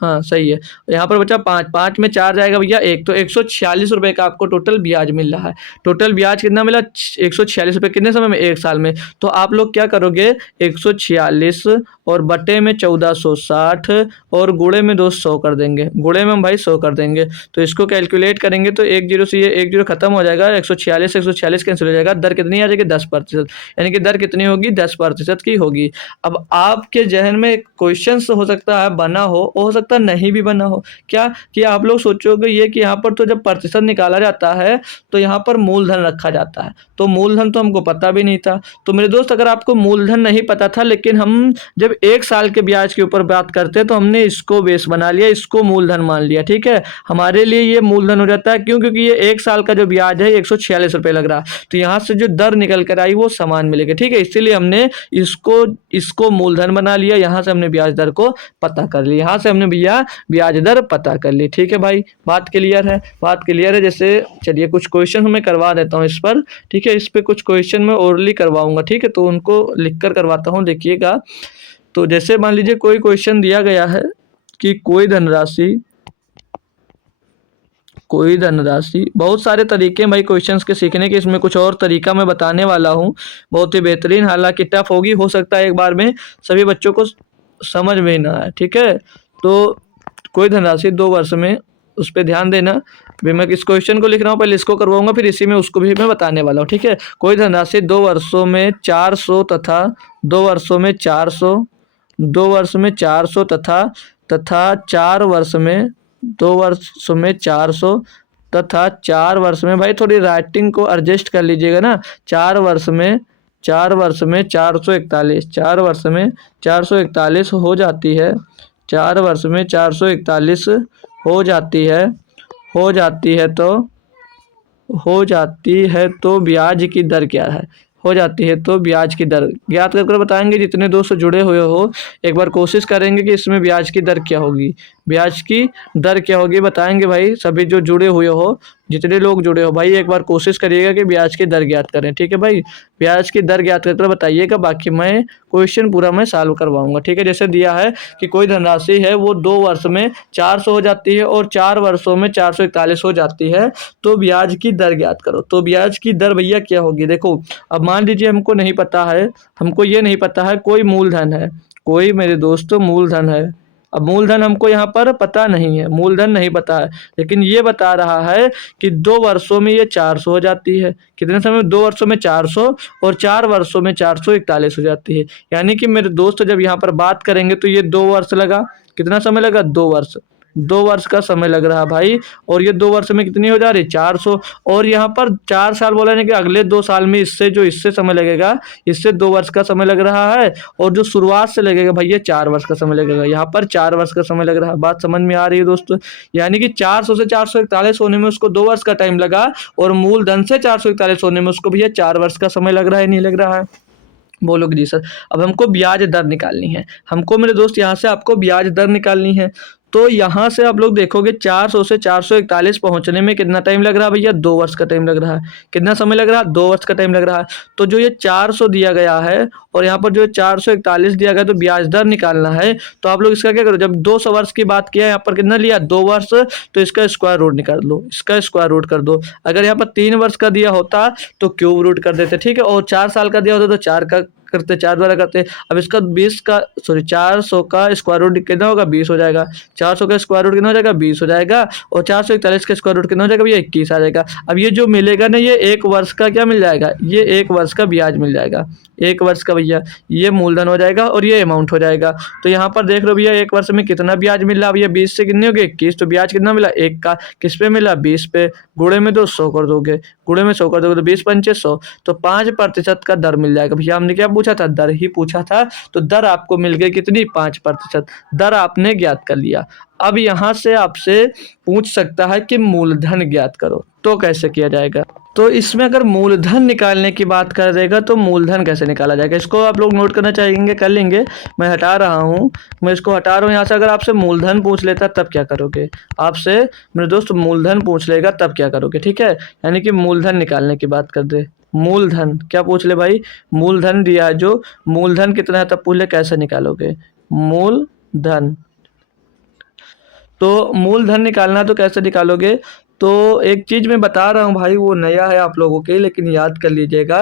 हाँ सही है, यहाँ पर बचा 5, 5 में 4 जाएगा भैया 1, तो 146 रुपये का आपको टोटल ब्याज मिल रहा है। टोटल ब्याज कितना मिला 146 रुपये, कितने समय में 1 साल में। तो आप लोग क्या करोगे 146 और बटे में 1460 और गुणे में 200 कर देंगे, गुणे में हम भाई 100 कर देंगे, तो इसको कैलकुलेट करेंगे तो 1 जीरो से ये 1 जीरो खत्म हो जाएगा, 146 कैंसिल हो जाएगा, दर कितनी आ जाएगी 10%, यानी कि दर कितनी होगी 10% की होगी। अब आपके जहन में क्वेश्चन हो सकता है बना हो सकता है नहीं भी बना हो, क्या कि आप लोग सोचोगे ये कि यहाँ पर तो जब प्रतिशत निकाला जाता है तो यहाँ पर मूलधन रखा जाता है, तो मूलधन तो हमको पता भी नहीं था। तो मेरे दोस्त अगर आपको मूलधन नहीं पता था, लेकिन हम जब 1 साल के ब्याज के ऊपर बात करते हैं तो हमने इसको बेस बना लिया, इसको मूलधन मान लिया। ठीक है, हमारे लिए ये मूलधन हो जाता है, क्यों, क्योंकि ये 1 साल का जो ब्याज है 146 रुपये लग रहा, तो यहाँ से जो दर निकल कर आई वो समान मिलेगी। ठीक है, इसीलिए हमने इसको मूलधन बना लिया, यहाँ से हमने ब्याज दर को पता कर लिया, यहाँ से हमने भैया ब्याज दर पता कर ली। ठीक है भाई, बात क्लियर है, बात क्लियर है। जैसे चलिए कुछ क्वेश्चन मैं करवा देता हूँ इस पर। ठीक है, इस पे कुछ क्वेश्चन मैं ओरली करवाऊंगा। ठीक है, तो उनको लिख कर करवाता हूँ, देखिएगा। तो जैसे मान लीजिए कोई क्वेश्चन दिया गया है कि कोई धनराशि, बहुत सारे तरीके हैं भाई क्वेश्चंस के सीखने के, इसमें कुछ और तरीका मैं बताने वाला हूँ, बहुत ही बेहतरीन, हालांकि टफ होगी, हो सकता है एक बार में सभी बच्चों को समझ में ही ना आए। ठीक है, तो कोई धनराशि 2 वर्ष में, उस पर ध्यान देना। अभी मैं इस क्वेश्चन को लिख रहा हूँ, पहले इसको करवाऊंगा, फिर इसी में उसको भी मैं बताने वाला हूँ। ठीक है, कोई धनराशि 2 वर्षों में 400 तथा 2 वर्षों में 400, 2 वर्ष में 400 तथा 4 वर्ष में 2 वर्षों में 400 तथा 4 वर्ष में, भाई थोड़ी राइटिंग को एडजस्ट कर लीजिएगा ना, 4 वर्ष में 441, 4 वर्ष में 441 हो जाती है, 4 वर्ष में 441 हो जाती है तो ब्याज की दर क्या है, हो जाती है तो ब्याज की दर ज्ञात कर बताएंगे। जितने दोस्त जुड़े हुए हो एक बार कोशिश करेंगे कि इसमें ब्याज की दर क्या होगी, ब्याज की दर क्या होगी बताएंगे भाई, सभी जो जुड़े हुए हो जितने लोग जुड़े हो भाई एक बार कोशिश करिएगा कि ब्याज की दर ज्ञात करें, ठीक है भाई। ब्याज की दर ज्ञात करके बताइएगा, बाकी मैं क्वेश्चन पूरा मैं सॉल्व करवाऊंगा, ठीक है। जैसे दिया है कि कोई धनराशि है वो 2 वर्ष में 400 हो जाती है और 4 वर्षों में 441 हो जाती है, तो ब्याज की दर ज्ञात करो। तो ब्याज की दर भैया क्या होगी, देखो अब मान लीजिए हमको नहीं पता है, हमको ये नहीं पता है कोई मूलधन है, कोई मेरे दोस्तों मूलधन है। अब मूलधन हमको यहाँ पर पता नहीं है, मूलधन नहीं पता है, लेकिन ये बता रहा है कि 2 वर्षों में ये 400 हो जाती है। कितने समय में? 2 वर्षों में 400 और 4 वर्षों में 441 हो जाती है। यानी कि मेरे दोस्त जब यहाँ पर बात करेंगे तो ये 2 वर्ष लगा। कितना समय लगा? 2 वर्ष। 2 वर्ष का समय लग रहा भाई। और ये 2 वर्ष में कितनी हो जा रही? 400। और यहाँ पर 4 साल बोला है कि अगले 2 साल में इससे समय लगेगा, इससे 2 वर्ष का समय लग रहा है। और जो शुरुआत से लगेगा भैया 4 वर्ष का समय लगेगा, यहाँ पर 4 वर्ष का समय लग रहा है। बात समझ में आ रही है दोस्तों? यानी कि 400 से 441 होने में उसको 2 वर्ष का टाइम लगा, और मूलधन से 441 होने में उसको भैया 4 वर्ष का समय लग रहा है, नहीं लग रहा है? बोलोगे जी सर। अब हमको ब्याज दर निकालनी है, हमको मेरे दोस्त यहाँ से आपको ब्याज दर निकालनी है। तो यहाँ से आप लोग देखोगे 400 से 441 पहुँचने में कितना टाइम लग रहा है भैया? 2 वर्ष का टाइम लग रहा है। कितना समय लग रहा है? 2 वर्ष का टाइम लग रहा है। तो जो ये 400 दिया गया है और यहाँ पर जो 441 दिया गया, तो ब्याज दर निकालना है। तो आप लोग इसका क्या करो, जब 200 वर्ष की बात किया, यहाँ पर कितना लिया? 2 वर्ष, तो इसका स्क्वायर रूट निकाल लो, इसका स्क्वायर रूट कर दो। अगर यहाँ पर 3 वर्ष का दिया होता तो क्यूब रूट कर देते, ठीक है। और 4 साल का दिया होता तो 4 का करते, 4 द्वारा करते। अब इसका 400 का स्क्वायर रूट कितना होगा? 20 हो जाएगा। 400 का स्क्वायर रूट कितना हो जाएगा? 20 हो जाएगा। और 441 का स्क्वायर रूट कितना हो जाएगा भैया? 21 आ जाएगा। अब ये जो मिलेगा ना, ये 1 वर्ष का क्या मिल जाएगा? ये 1 वर्ष का ब्याज मिल जाएगा। 1 वर्ष का भैया ये मूलधन हो जाएगा और ये अमाउंट हो जाएगा। तो यहाँ पर देख लो भैया 1 वर्ष में कितना ब्याज मिल रहा है भैया? 20 से कितने हो गए? 21। तो ब्याज कितना मिला? 1 का। किस पे मिला? 20 पे। गुणे में 100 कर दोगे, गुणे में 100 कर दोगे तो 20 पंचे 100, तो 5% का दर मिल जाएगा। भैया हमने क्या पूछा था? दर ही पूछा था। तो दर आपको मिल गई कितनी? 5%। दर आपने ज्ञात कर लिया। अब यहाँ से आपसे पूछ सकता है कि मूलधन ज्ञात करो, तो कैसे किया जाएगा? तो इसमें अगर मूलधन निकालने की बात करेगा तो मूलधन कैसे निकाला जाएगा, इसको आप लोग नोट करना चाहेंगे, कर लेंगे। मैं हटा रहा हूँ, मैं इसको हटा रहा हूँ यहाँ से। अगर आपसे मूलधन पूछ लेता तब क्या करोगे? आपसे मेरे दोस्त मूलधन पूछ लेगा तब क्या करोगे, ठीक है। यानी कि मूलधन निकालने की बात कर दे। मूलधन क्या पूछ ले भाई? मूलधन दिया है, जो मूलधन कितना है तब पूछ ले, कैसे निकालोगे मूलधन? तो मूलधन निकालना तो कैसे निकालोगे? तो एक चीज़ मैं बता रहा हूँ भाई, वो नया है आप लोगों के, लेकिन याद कर लीजिएगा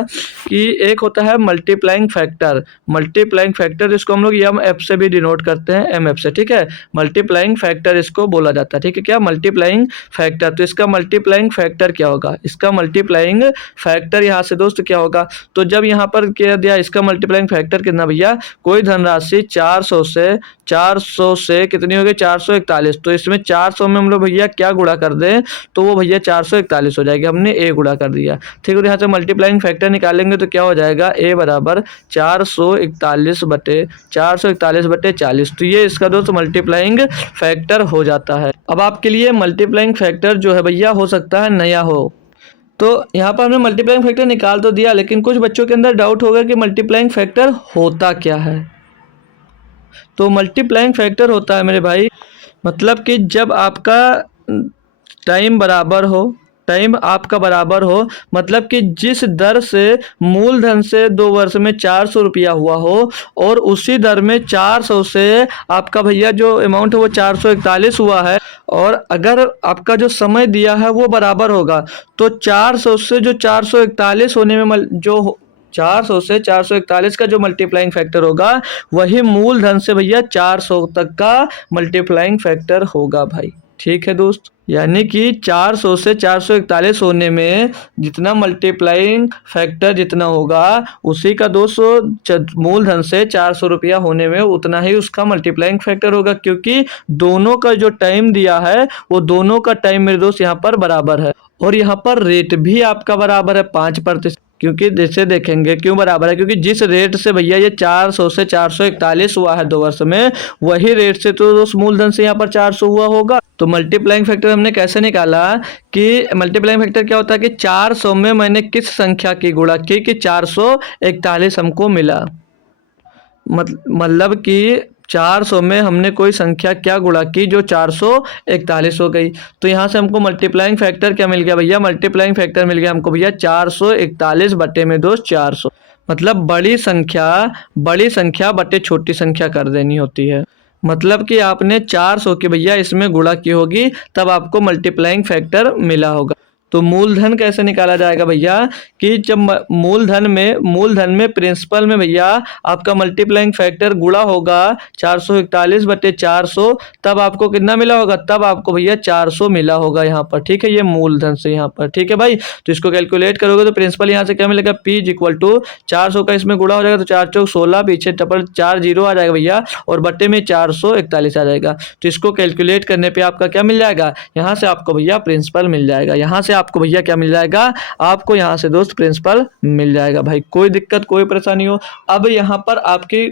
कि एक होता है मल्टीप्लाइंग फैक्टर। मल्टीप्लाइंग फैक्टर इसको हम लोग एम एफ से भी डिनोट करते हैं, एम एफ से, ठीक है। मल्टीप्लाइंग फैक्टर इसको बोला जाता है, ठीक है। क्या? Multiplying factor. तो इसका मल्टीप्लाइंग फैक्टर क्या होगा? इसका मल्टीप्लाइंग फैक्टर यहाँ से दोस्त क्या होगा? तो जब यहाँ पर क्या दिया, इसका मल्टीप्लाइंग फैक्टर कितना भैया? कोई धनराशि 400 से कितनी हो गई? 441। तो इसमें 400 में हम लोग भैया क्या गुणा कर दें तो वो भैया 441 हो जाएगी। हमने ए गुणा कर दिया, ठीक है। यहाँ से मल्टीप्लाइंग फैक्टर निकालेंगे तो क्या हो जाएगा? ए बराबर 441 बटे 40। तो ये इसका दोस्त मल्टीप्लाइंग फैक्टर हो जाता है। अब आपके लिए मल्टीप्लाइंग फैक्टर जो है भैया हो सकता है नया हो। तो यहाँ पर हमने मल्टीप्लाइंग फैक्टर निकाल तो दिया, लेकिन कुछ बच्चों के अंदर डाउट होगा कि मल्टीप्लाइंग फैक्टर होता क्या है। तो मल्टीप्लाइंग फैक्टर होता है मेरे भाई, मतलब कि जब आपका टाइम बराबर हो, टाइम आपका बराबर हो, मतलब कि जिस दर से मूलधन से 2 वर्ष में 400 रुपया हुआ हो, और उसी दर में 400 से आपका भैया जो अमाउंट है वो 441 हुआ है, और अगर आपका जो समय दिया है वो बराबर होगा, तो 400 से जो 441 होने में जो 400 से 441 का जो मल्टीप्लाइंग फैक्टर होगा, वही मूलधन से भैया 400 तक का मल्टीप्लाइंग फैक्टर होगा भाई, ठीक है दोस्त। यानी कि 400 से 441 होने में जितना मल्टीप्लाइंग फैक्टर जितना होगा, उसी का 200 मूलधन से 400 रुपया होने में उतना ही उसका मल्टीप्लाइंग फैक्टर होगा, क्योंकि दोनों का जो टाइम दिया है वो दोनों का टाइम मेरे दोस्त यहाँ पर बराबर है। और यहाँ पर रेट भी आपका बराबर है 5%, क्योंकि जैसे देखेंगे क्यों बराबर है, क्योंकि जिस रेट से भैया ये 400 से 441 हुआ है 2 वर्ष में, वही रेट से तो उस मूलधन से यहाँ पर 400 हुआ होगा। तो मल्टीप्लाइंग फैक्टर हमने कैसे निकाला कि मल्टीप्लाइंग फैक्टर क्या होता है कि 400 में मैंने किस संख्या की गुणा की कि 441 हमको मिला, मतलब कि 400 में हमने कोई संख्या क्या गुणा की जो 441 हो गई। तो यहाँ से हमको मल्टीप्लाइंग फैक्टर क्या मिल गया भैया, मल्टीप्लाइंग फैक्टर मिल गया हमको भैया 441 बटे में दोस्त 400। मतलब बड़ी संख्या बटे छोटी संख्या कर देनी होती है। मतलब कि आपने 400 की भैया इसमें गुणा की होगी, तब आपको मल्टीप्लाइंग फैक्टर मिला होगा। तो मूलधन कैसे निकाला जाएगा भैया, कि जब मूलधन में प्रिंसिपल में भैया आपका मल्टीप्लाइंग फैक्टर गुणा होगा 441 बटे 400, तब आपको कितना मिला होगा, तब आपको भैया 400 मिला होगा यहाँ पर। ठीक है, ये मूलधन से यहाँ पर। ठीक है भाई, तो इसको कैलकुलेट करोगे तो प्रिंसिपल यहाँ से क्या मिलेगा, P इज इक्वल टू 400 का इसमें गुणा हो जाएगा तो 4 चौक 16, पीछे डबल 4 जीरो आ जाएगा भैया, और बटे में 441 आ जाएगा। तो इसको कैलकुलेट करने पे आपका क्या मिल जाएगा, यहाँ से आपको भैया प्रिंसिपल मिल जाएगा। यहाँ से आपको भैया क्या मिल जाएगा, आपको यहाँ से दोस्त प्रिंसिपल मिल जाएगा भाई। कोई दिक्कत कोई परेशानी हो, अब यहाँ पर आपके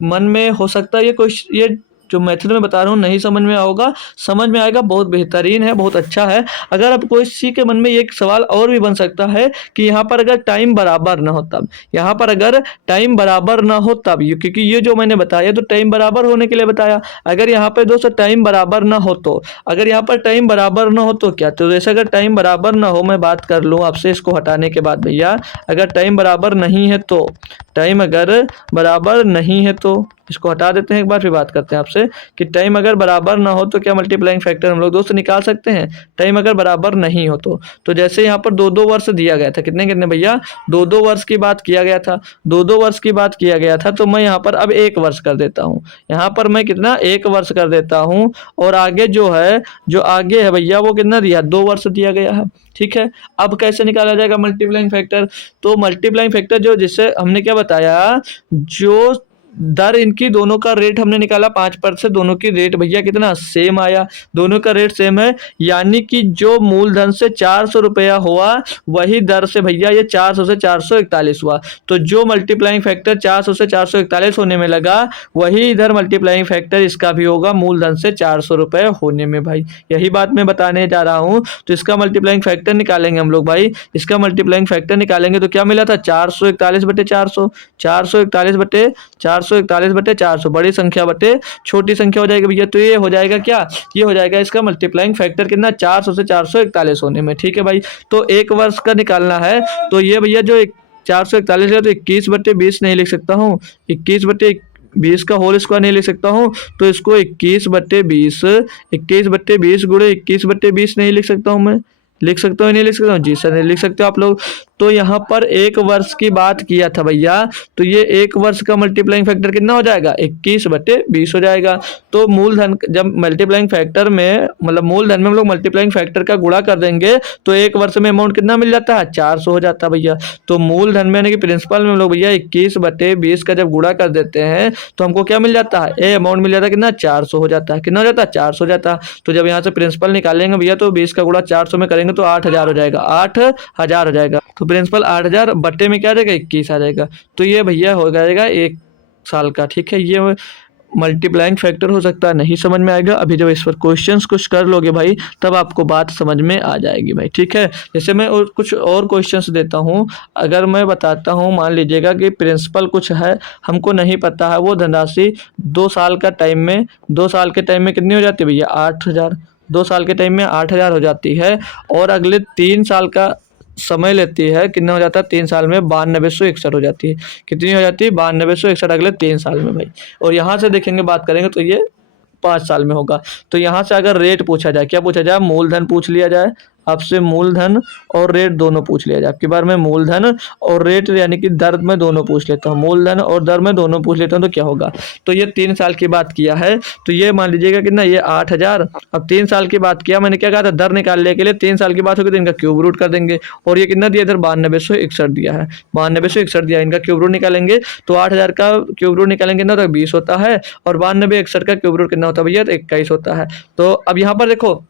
मन में हो सकता है ये जो मेथड में बता रहा हूँ नहीं समझ में आओगा, समझ में आएगा, बहुत बेहतरीन है, बहुत अच्छा है। अगर आप कोई किसी के मन में एक सवाल और भी बन सकता है कि यहाँ पर अगर टाइम बराबर ना हो तब, यहाँ पर अगर टाइम बराबर ना हो तब, क्योंकि ये जो मैंने बताया तो टाइम बराबर होने के लिए बताया। अगर यहाँ पर दोस्तों टाइम बराबर ना हो तो, अगर यहाँ पर टाइम बराबर ना हो तो क्या, तो जैसे अगर टाइम बराबर ना हो, मैं बात कर लूँ आपसे इसको हटाने के बाद भैया, अगर टाइम बराबर नहीं है तो, टाइम अगर बराबर नहीं है तो इसको हटा देते हैं एक बार, फिर बात करते हैं आपसे कि टाइम अगर बराबर ना हो तो क्या मल्टीप्लाइंग फैक्टर हम लोग दोस्त निकाल सकते हैं। टाइम अगर बराबर नहीं हो तो जैसे यहाँ पर 2-2 वर्ष दिया गया था, कितने कितने भैया, 2-2 वर्ष की बात किया गया था, 2-2 वर्ष की बात किया गया था, तो मैं यहाँ पर अब 1 वर्ष कर देता हूँ। यहाँ पर मैं कितना 1 वर्ष कर देता हूँ, और आगे जो आगे है भैया वो कितना दिया, 2 वर्ष दिया गया है। ठीक है, अब कैसे निकाला जाएगा मल्टीप्लाइंग फैक्टर, तो मल्टीप्लाइंग फैक्टर जो जिससे हमने क्या बताया, जो दर इनकी दोनों का रेट हमने निकाला 5%, दोनों की रेट भैया कितना सेम आया, दोनों का रेट सेम है, यानी कि जो मूलधन से 400 रुपया हुआ वही दर से भैया ये 400 से 441 हुआ। तो जो मल्टीप्लाइंग फैक्टर 400 से 441 होने में लगा, वही इधर मल्टीप्लाइंग फैक्टर इसका भी होगा मूलधन से 400 रुपये होने में भाई। यही बात मैं बताने जा रहा हूँ। तो इसका मल्टीप्लाइंग फैक्टर निकालेंगे हम लोग भाई, इसका मल्टीप्लाइंग फैक्टर निकालेंगे तो क्या मिला था, 441 बटे 400, 441 बटे 441 बटे 400, बड़ी संख्या बटे छोटी संख्या हो जाएगी भैया। तो ये हो जाएगा क्या, ये हो जाएगा इसका मल्टीप्लाइंग फैक्टर कितना, 400 से 441 होने में। ठीक है भाई, तो 1 वर्ष का निकालना है, तो ये भैया जो 441 है तो 21 बटे 20 नहीं लिख सकता हूँ, 21 बटे 20 का होल स्क्वायर नहीं लिख सकता हूँ, तो इसको 21 बटे 20 गुणे 21 बटे 20 नहीं लिख सकता हूँ, मैं लिख सकता हूँ नहीं लिख सकता हूँ, जी सर नहीं लिख सकते आप लोग। तो यहाँ पर 1 वर्ष की बात किया था भैया, तो ये 1 वर्ष का मल्टीप्लाइंग फैक्टर कितना हो जाएगा, 21 बटे 20 हो जाएगा। तो मूलधन जब मल्टीप्लाइंग फैक्टर में, मतलब मूलधन में हम लोग मल्टीप्लाइंग फैक्टर का गुणा कर देंगे तो 1 वर्ष में अमाउंट कितना मिल जाता है, 400 हो जाता है भैया। तो मूलधन में यानी कि प्रिंसिपल में हम लोग भैया 21 बटे 20 का जब गुणा कर देते हैं तो हमको क्या मिल जाता है, ये अमाउंट मिल जाता है कितना, 400 हो जाता है। कितना हो जाता है, 400 हो जाता है। तो जब यहाँ से प्रिंसिपल निकालेंगे भैया तो 20 का गुणा 400 में करेंगे तो 8000 हो जाएगा, 8000 हो जाएगा। तो प्रिंसिपल 8000 बट्टे में क्या आ जाएगा, 21 आ जाएगा। तो ये भैया हो जाएगा 1 साल का। ठीक है, ये मल्टीप्लाइंग फैक्टर हो सकता है नहीं समझ में आएगा, अभी जब इस पर क्वेश्चंस कुछ कर लोगे भाई तब आपको बात समझ में आ जाएगी भाई। ठीक है, जैसे मैं और कुछ और क्वेश्चंस देता हूँ, अगर मैं बताता हूँ, मान लीजिएगा कि प्रिंसिपल कुछ है, हमको नहीं पता है, वो धनराशि 2 साल का टाइम में, 2 साल के टाइम में कितनी हो जाती है भैया, 8000, 2 साल के टाइम में 8000 हो जाती है, और अगले 3 साल का समय लेती है, कितना हो जाता है 3 साल में 9261 हो जाती है। कितनी हो जाती है, 9261 अगले 3 साल में भाई। और यहाँ से देखेंगे बात करेंगे तो ये 5 साल में होगा। तो यहाँ से अगर रेट पूछा जाए, क्या पूछा जाए, मूलधन पूछ लिया जाए आपसे, मूलधन और रेट दोनों पूछ लिया जाए। आपकी बार मैं मूलधन और रेट यानी कि दर में दोनों पूछ लेता हूँ, मूलधन और दर में दोनों पूछ लेता हूँ, तो क्या होगा। तो ये 3 साल की बात किया है, तो ये मान लीजिएगा कितना, ये 8000। अब 3 साल की बात किया, मैंने क्या कहा था, दर निकालने के लिए 3 साल की बात होगी तो इनका क्यूब रूट कर देंगे, और ये कितना दिया इधर 9261 दिया है, 9261 दिया, इनका क्यूब रूट निकालेंगे तो 8000 का क्यूब रूट निकालेंगे कितना होता है, 20 होता है, और 9261 का क्यूब रूट कितना होता है भैया, तो 21 होता है। तो अब यहाँ पर देखो,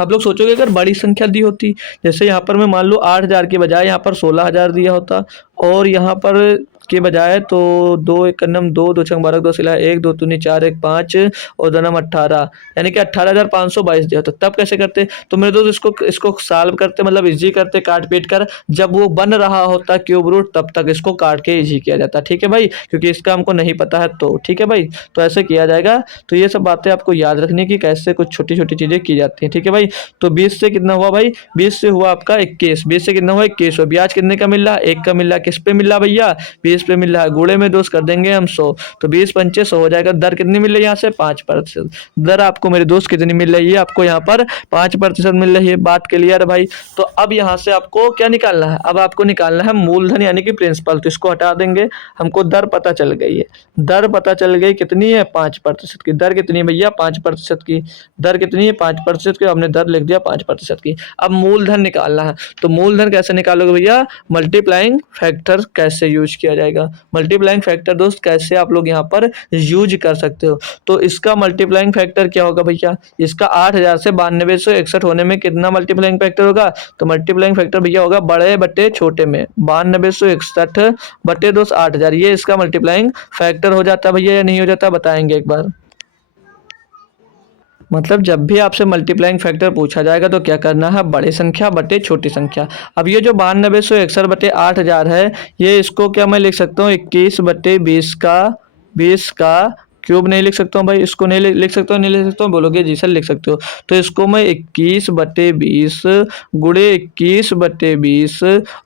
आप लोग सोचोगे अगर बड़ी संख्या दी होती, जैसे यहाँ पर मैं मान लो 8000 के बजाय यहाँ पर 16000 दिया होता, और यहाँ पर के बजाय तो 2 एक नम 2 2 छंग 12 2 सिला 1 2 दूनी 4 1 5 और 2 नम 18 यानी कि 18,522 दिया। तो तब कैसे करते? तो मेरे दोस्त इसको सॉल्व करते, मतलब इजी करते काट पीट कर। जब वो बन रहा होता क्यूब रूट तब तक इसको काट के इजी किया जाता। ठीक है भाई, क्योंकि इसका हमको नहीं पता है तो ठीक है भाई, तो ऐसे किया जाएगा। तो ये सब बातें आपको याद रखनी कि कैसे कुछ छोटी छोटी चीजें की जाती हैं। ठीक है भाई, तो 20 से कितना हुआ भाई? 20 से हुआ आपका 21। 20 से कितना हुआ? 21। और ब्याज कितने का मिल रहा? 1 का मिल रहा। किस पे मिल रहा भैया? 20 पे मिल रहा है। गुणे में दोस्त कर देंगे हम 100, तो 20 पंचे 100 हो जाएगा। दर कितनी मिल रही है यहाँ से? 5%। दर आपको मेरे दोस्त कितनी मिल रही है? आपको यहाँ पर 5% मिल रही है। बात क्लियर है भाई? तो अब यहाँ से आपको क्या निकालना है? अब आपको निकालना है मूलधन यानी कि प्रिंसिपल। तो इसको हटा देंगे, हमको दर पता चल गई है। दर पता चल गई कितनी है? 5% की। दर कितनी है भैया? 5% की। दर कितनी है? 5% की। हमने दर लिख दिया 5% की। अब मूलधन निकालना है, तो मूलधन कैसे निकालोगे भैया? मल्टीप्लाइंग फैक्टर कैसे यूज किया जाएगा? मल्टीप्लाइंग फैक्टर दोस्त कैसे आप लोग यहाँ पर यूज कर सकते हो? तो इसका मल्टीप्लाइंग फैक्टर क्या होगा भैया? इसका 8,000 से 9261 होने में कितना मल्टीप्लाइंग फैक्टर होगा? तो मल्टीप्लाइंग फैक्टर भैया होगा बड़े बटे छोटे में 9261 बटे दोस्त 8,000। ये इसका मल्टीप्लाइंग फैक्टर हो जाता है भैया या नहीं हो जाता? बताएंगे एक बार। मतलब जब भी आपसे मल्टीप्लाइंग फैक्टर पूछा जाएगा तो क्या करना है? बड़ी संख्या बटे छोटी संख्या। अब ये जो 9261 बटे 8,000 है, ये इसको क्या मैं लिख सकता हूँ? 21 बटे 20 का क्यूब नहीं लिख सकता हूँ भाई? इसको नहीं लिख सकता हूँ? नहीं लिख सकता हूँ? बोलोगे जी सर लिख सकते हो। तो इसको मैं 21 बटे 20 गुणे 21 बटे 20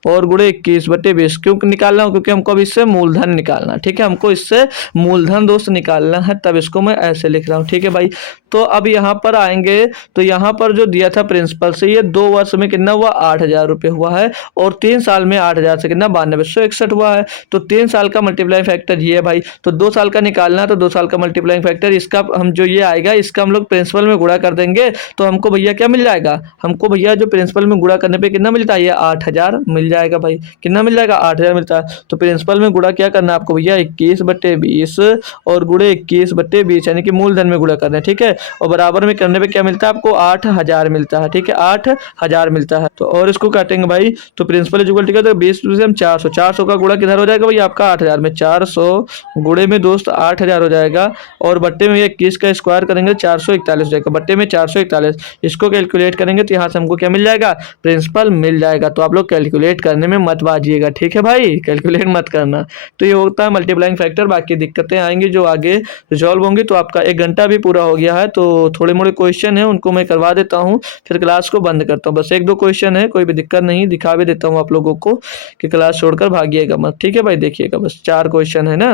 और गुणे 21 बटे 20 क्यों निकालना हूँ? क्योंकि हमको अब इससे मूलधन निकालना। ठीक है, हमको इससे मूलधन दोस्त निकालना है, तब इसको मैं ऐसे लिख रहा हूँ। ठीक है भाई, तो अब यहाँ पर आएंगे तो यहाँ पर जो दिया था प्रिंसिपल से, ये 2 वर्ष में कितना हुआ? 8,000 रुपये हुआ है। और 3 साल में 8,000 से कितना? 9261 हुआ है। तो 3 साल का मल्टीप्लाई फैक्टर ये है भाई। तो 2 साल का निकालना है, तो 2 साल का मल्टीप्लाइंग फैक्टर इसका हम जो ये आएगा इसका हम लोग प्रिंसिपल में गुणा कर देंगे, तो हमको भैया क्या मिल जाएगा? हमको भैया जो प्रिंसिपल में गुणा करने पे कितना मिलता है? ये 8,000 मिल जाएगा भाई। कितना मिल जाएगा? 8,000 मिलता है। तो प्रिंसिपल में गुणा क्या करना है आपको भैया? 21 बटे 20 और गुणे 21 बटे 20 यानी कि मूलधन में गुणा करना है। ठीक है, और बराबर में करने पे क्या मिलता है आपको? 8,000 मिलता है। ठीक है, 8,000 मिलता है। तो और इसको काटेंगे भाई, तो प्रिंसिपल इक्वल ठीक है, तो 20 से हम 400 का गुणा किधर हो जाएगा भाई? आपका 8,000 में 400 गुणे में दोस्त 8,000 हो जाएगा, और बट्टे में 21 का स्क्वायर करेंगे 441 हो जाएगा। बट्टे में 441 इसको कैलकुलेट करेंगे तो यहाँ से हमको क्या मिल जाएगा? प्रिंसिपल मिल जाएगा। तो आप लोग कैलकुलेट करने में मत बाजिएगा। ठीक है भाई, कैलकुलेट मत करना। तो ये होता है मल्टीप्लाइंग फैक्टर। बाकी दिक्कतें आएंगी जो आगे रिजॉल्व होंगी। तो आपका 1 घंटा भी पूरा हो गया है, तो थोड़े मोड़े क्वेश्चन है उनको मैं करवा देता हूँ, फिर क्लास को बंद करता हूँ। बस 1-2 क्वेश्चन है, कोई भी दिक्कत नहीं, दिखा भी देता हूँ आप लोगों को कि क्लास छोड़कर भागिएगा मत। ठीक है भाई, देखिएगा बस 4 क्वेश्चन है ना,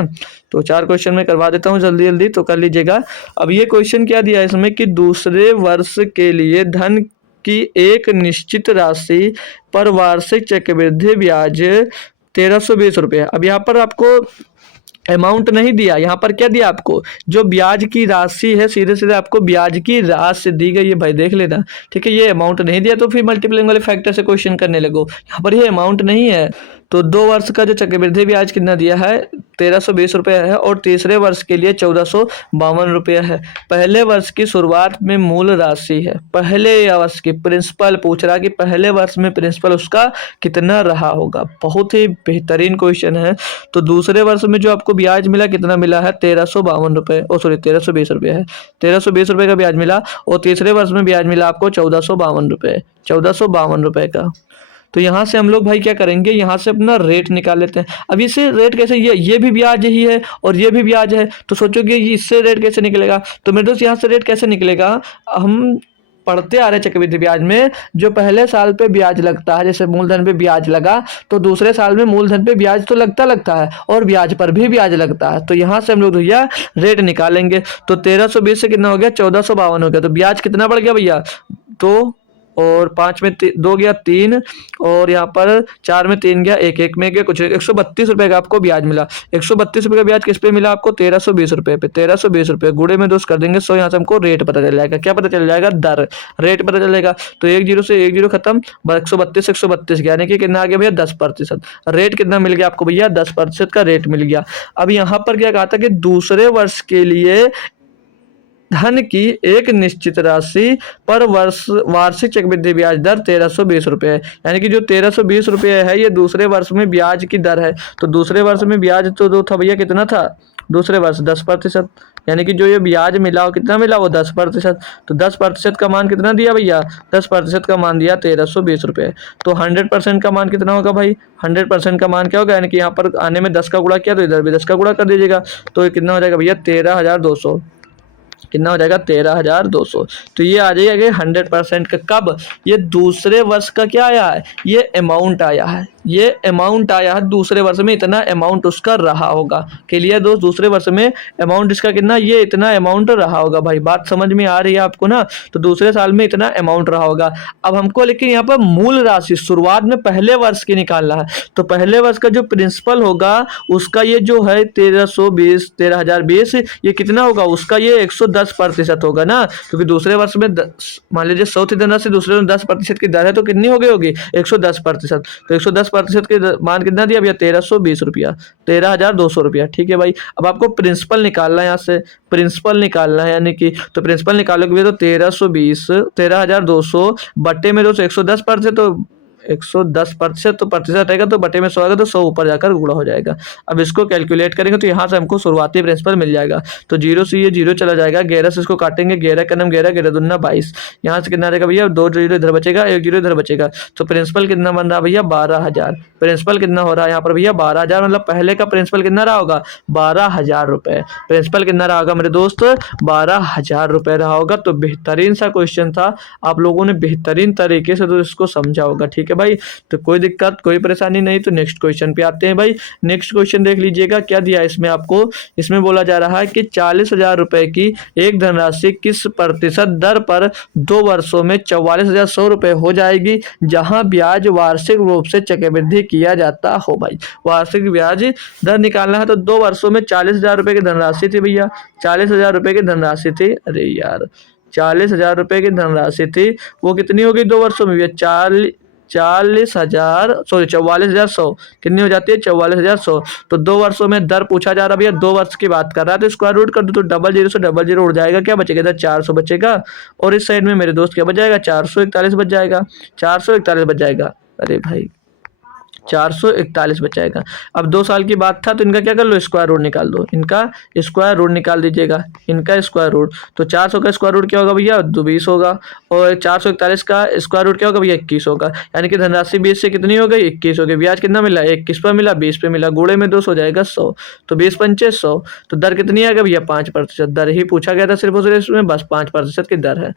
तो 4 क्वेश्चन मैं करवा देता हूँ जल्दी जल्दी, तो कर लीजिएगा। अब ये क्वेश्चन क्या दिया है इसमें कि दूसरे वर्ष के लिए धन की एक निश्चित राशि पर वार्षिक चक्रवृद्धि ब्याज 1,320 रुपये। अब यहाँ पर आपको अमाउंट नहीं दिया, यहाँ पर क्या दिया आपको? जो ब्याज की राशि है, सीधे सीधे आपको ब्याज की राशि दी गई है भाई, देख लेना। ठीक है, ये अमाउंट नहीं दिया तो फिर मल्टीप्लाइंग वाले फैक्टर से क्वेश्चन करने लगो। यहाँ पर ये अमाउंट नहीं है। तो 2 वर्ष का जो चक्रवृद्धि ब्याज कितना दिया है? 1,320 रुपये है, और तीसरे वर्ष के लिए 1,452 रुपये है। पहले वर्ष की शुरुआत में मूल राशि है, पहले वर्ष की प्रिंसिपल पूछ रहा कि पहले वर्ष में प्रिंसिपल उसका कितना रहा होगा। बहुत ही बेहतरीन क्वेश्चन है। तो दूसरे वर्ष में जो आपको ब्याज मिला कितना मिला है? 1,352 रुपये, 1,320 रुपये है। 1,320 रुपये का ब्याज मिला, और तीसरे वर्ष में ब्याज मिला आपको 1,452 रुपये, 1,452 रुपये का। तो यहाँ से हम लोग भाई क्या करेंगे? यहाँ से अपना रेट निकाल लेते हैं। अब इससे रेट कैसे? ये भी ब्याज ही है और ये भी ब्याज है, तो सोचोगे इससे रेट कैसे निकलेगा? तो मेरे दोस्त यहाँ से रेट कैसे निकलेगा? हम पढ़ते आ रहे चक्रवृद्धि ब्याज में जो पहले साल पे ब्याज लगता है, जैसे मूलधन पे ब्याज लगा तो दूसरे साल में मूलधन पे ब्याज तो लगता है और ब्याज पर भी ब्याज लगता है। तो यहाँ से हम लोग भैया रेट निकालेंगे। तो 1,320 से कितना हो गया? 1,452 हो गया। तो ब्याज कितना बढ़ गया भैया? तो और 5 में 2 गया 3, और यहाँ पर 4 में 3 गया, 1 में गया कुछ 132 रुपये का आपको ब्याज मिला। 132 रुपये का ब्याज किस पे मिला आपको? 1,320 रुपये पे। 1,320 रुपये गुणे में दोस्त कर देंगे 100। यहाँ से हमको रेट पता चल जाएगा। क्या पता चल जाएगा? दर, रेट पता चल जाएगा। तो 1 0 से 1 0 खत्म, 132 यानी कि कितना आ गया भैया? 10%। रेट कितना मिल गया आपको भैया? 10% का रेट मिल गया। अब यहाँ पर क्या कहा था कि दूसरे वर्ष के लिए धन की एक निश्चित राशि पर वर्ष वार्षिक चक्रवृद्धि ब्याज दर 1320 रुपये है। यानी कि जो 1320 रुपये है ये दूसरे वर्ष में ब्याज की दर है। तो दूसरे वर्ष में ब्याज तो जो था भैया कितना था, दूसरे वर्ष 10%। यानी कि जो ये ब्याज मिला वो कितना मिला, वो 10%। तो 10% का मान कितना दिया भैया, 10% का मान दिया 1320 रुपये। तो 100% का मान कितना होगा भाई, 100% का मान क्या होगा, यानी कि यहाँ पर आने में 10 का गुणा किया तो इधर भी 10 का गुणा कर दीजिएगा। तो ये कितना हो जाएगा भैया 13,200। कितना हो जाएगा 13,200। तो ये आ जाएगा कि 100% का कब, ये दूसरे वर्ष का क्या आया है, ये अमाउंट आया है, ये अमाउंट आया है दूसरे वर्ष में, इतना अमाउंट उसका रहा होगा। क्लियर दोस्त, दूसरे वर्ष में अमाउंट इसका कितना, ये इतना अमाउंट रहा होगा। भाई बात समझ में आ रही है आपको ना, तो दूसरे साल में इतना अमाउंट रहा होगा। अब हमको लेकिन यहाँ पर मूल राशि शुरुआत में पहले वर्ष की निकालना है। तो पहले वर्ष का जो प्रिंसिपल होगा उसका ये जो है 1320 ये कितना होगा, उसका ये 110% होगा ना, क्योंकि दूसरे वर्ष में मान लीजिए 100 थी धनराशि, दूसरे में 10% की दर है, तो कितनी हो गई होगी 110%। तो 110% के मान कितना दिया भैया 1320 रुपया, 13,200 रुपया। ठीक है भाई, अब आपको प्रिंसिपल निकालना है, यहाँ से प्रिंसिपल निकालना है, यानी कि तो प्रिंसिपल निकालोगे तो 1320 13,200 बट्टे में 110%, तो 110% तो प्रतिशत रहेगा, तो बटे में 100 आएगा, तो 100 ऊपर जाकर गुणा हो जाएगा। अब इसको कैलकुलेट करेंगे तो यहाँ से हमको शुरुआती प्रिंसिपल मिल जाएगा। तो 0 से ये 0 चला जाएगा, 11 से इसको काटेंगे, 11 का नाम 11, 11 दूना 22। यहाँ से कितना रहेगा भैया, 2 0 इधर बचेगा, 1 0 इधर बचेगा। तो प्रिंसिपल कितना बन रहा है भैया 12,000। प्रिंसिपल कितना हो रहा है यहाँ पर भैया 12,000, मतलब पहले का प्रिंसिपल कितना रहा होगा 12,000 रुपए। प्रिंसिपल कितना रहा होगा मेरे दोस्त, 12,000 रुपए रहा होगा। तो बेहतरीन सा क्वेश्चन था, आप लोगों ने बेहतरीन तरीके से तो इसको समझा होगा। ठीक है भाई, तो कोई दिक्कत कोई परेशानी नहीं। तो नेक्स्ट क्वेश्चन पे आते हैं भाई। नेक्स्ट क्वेश्चन देख लीजिएगा क्या दिया है इसमें आपको। इसमें बोला जा रहा है कि 40,000 रुपए की एक धनराशि किस प्रतिशत दर पर 2 वर्षों में 44,100 रुपए हो जाएगी, जहां ब्याज वार्षिक रूप से चक्रवृद्धि किया जाता हो। भाई वार्षिक ब्याज दर निकालना है, तो 2 वर्षों में 40,000 रुपए की धनराशि थी भैया, 40,000 रुपए की धनराशि थी। अरे यार 40,000 रुपए की धनराशि थी, वो कितनी होगी 2 वर्षों में भैया 44,100 कितनी हो जाती है 44,100। तो 2 वर्षों में दर पूछा जा रहा है भैया, 2 वर्ष की बात कर रहा है, तो स्क्वायर रूट कर दो, तो 00 से 00 उड़ जाएगा, क्या बचेगा इधर 400 बचेगा, और इस साइड में मेरे दोस्त क्या बच जाएगा 441 बच जाएगा, 441 बच जाएगा। अरे भाई 441 बचाएगा। अब 2 साल की बात था, तो इनका क्या कर लो स्क्वायर रूट निकाल दो, इनका स्क्वायर रूट निकाल दीजिएगा, इनका स्क्वायर रूट। तो 400 का स्क्वायर रूट क्या होगा भैया 20 होगा, और 441 का स्क्वायर रूट क्या होगा भैया 21 होगा। यानी कि धनराशि 20 से कितनी हो गई 21 हो गई। ब्याज कितना मिला 21 पे मिला, 20 पे मिला, गुणे में 200 हो जाएगा 100। तो 20 पंचे 100। तो दर कितनी आएगा भैया 5%। दर ही पूछा गया था सिर्फ और सिर्फ इसमें, बस 5% की दर है।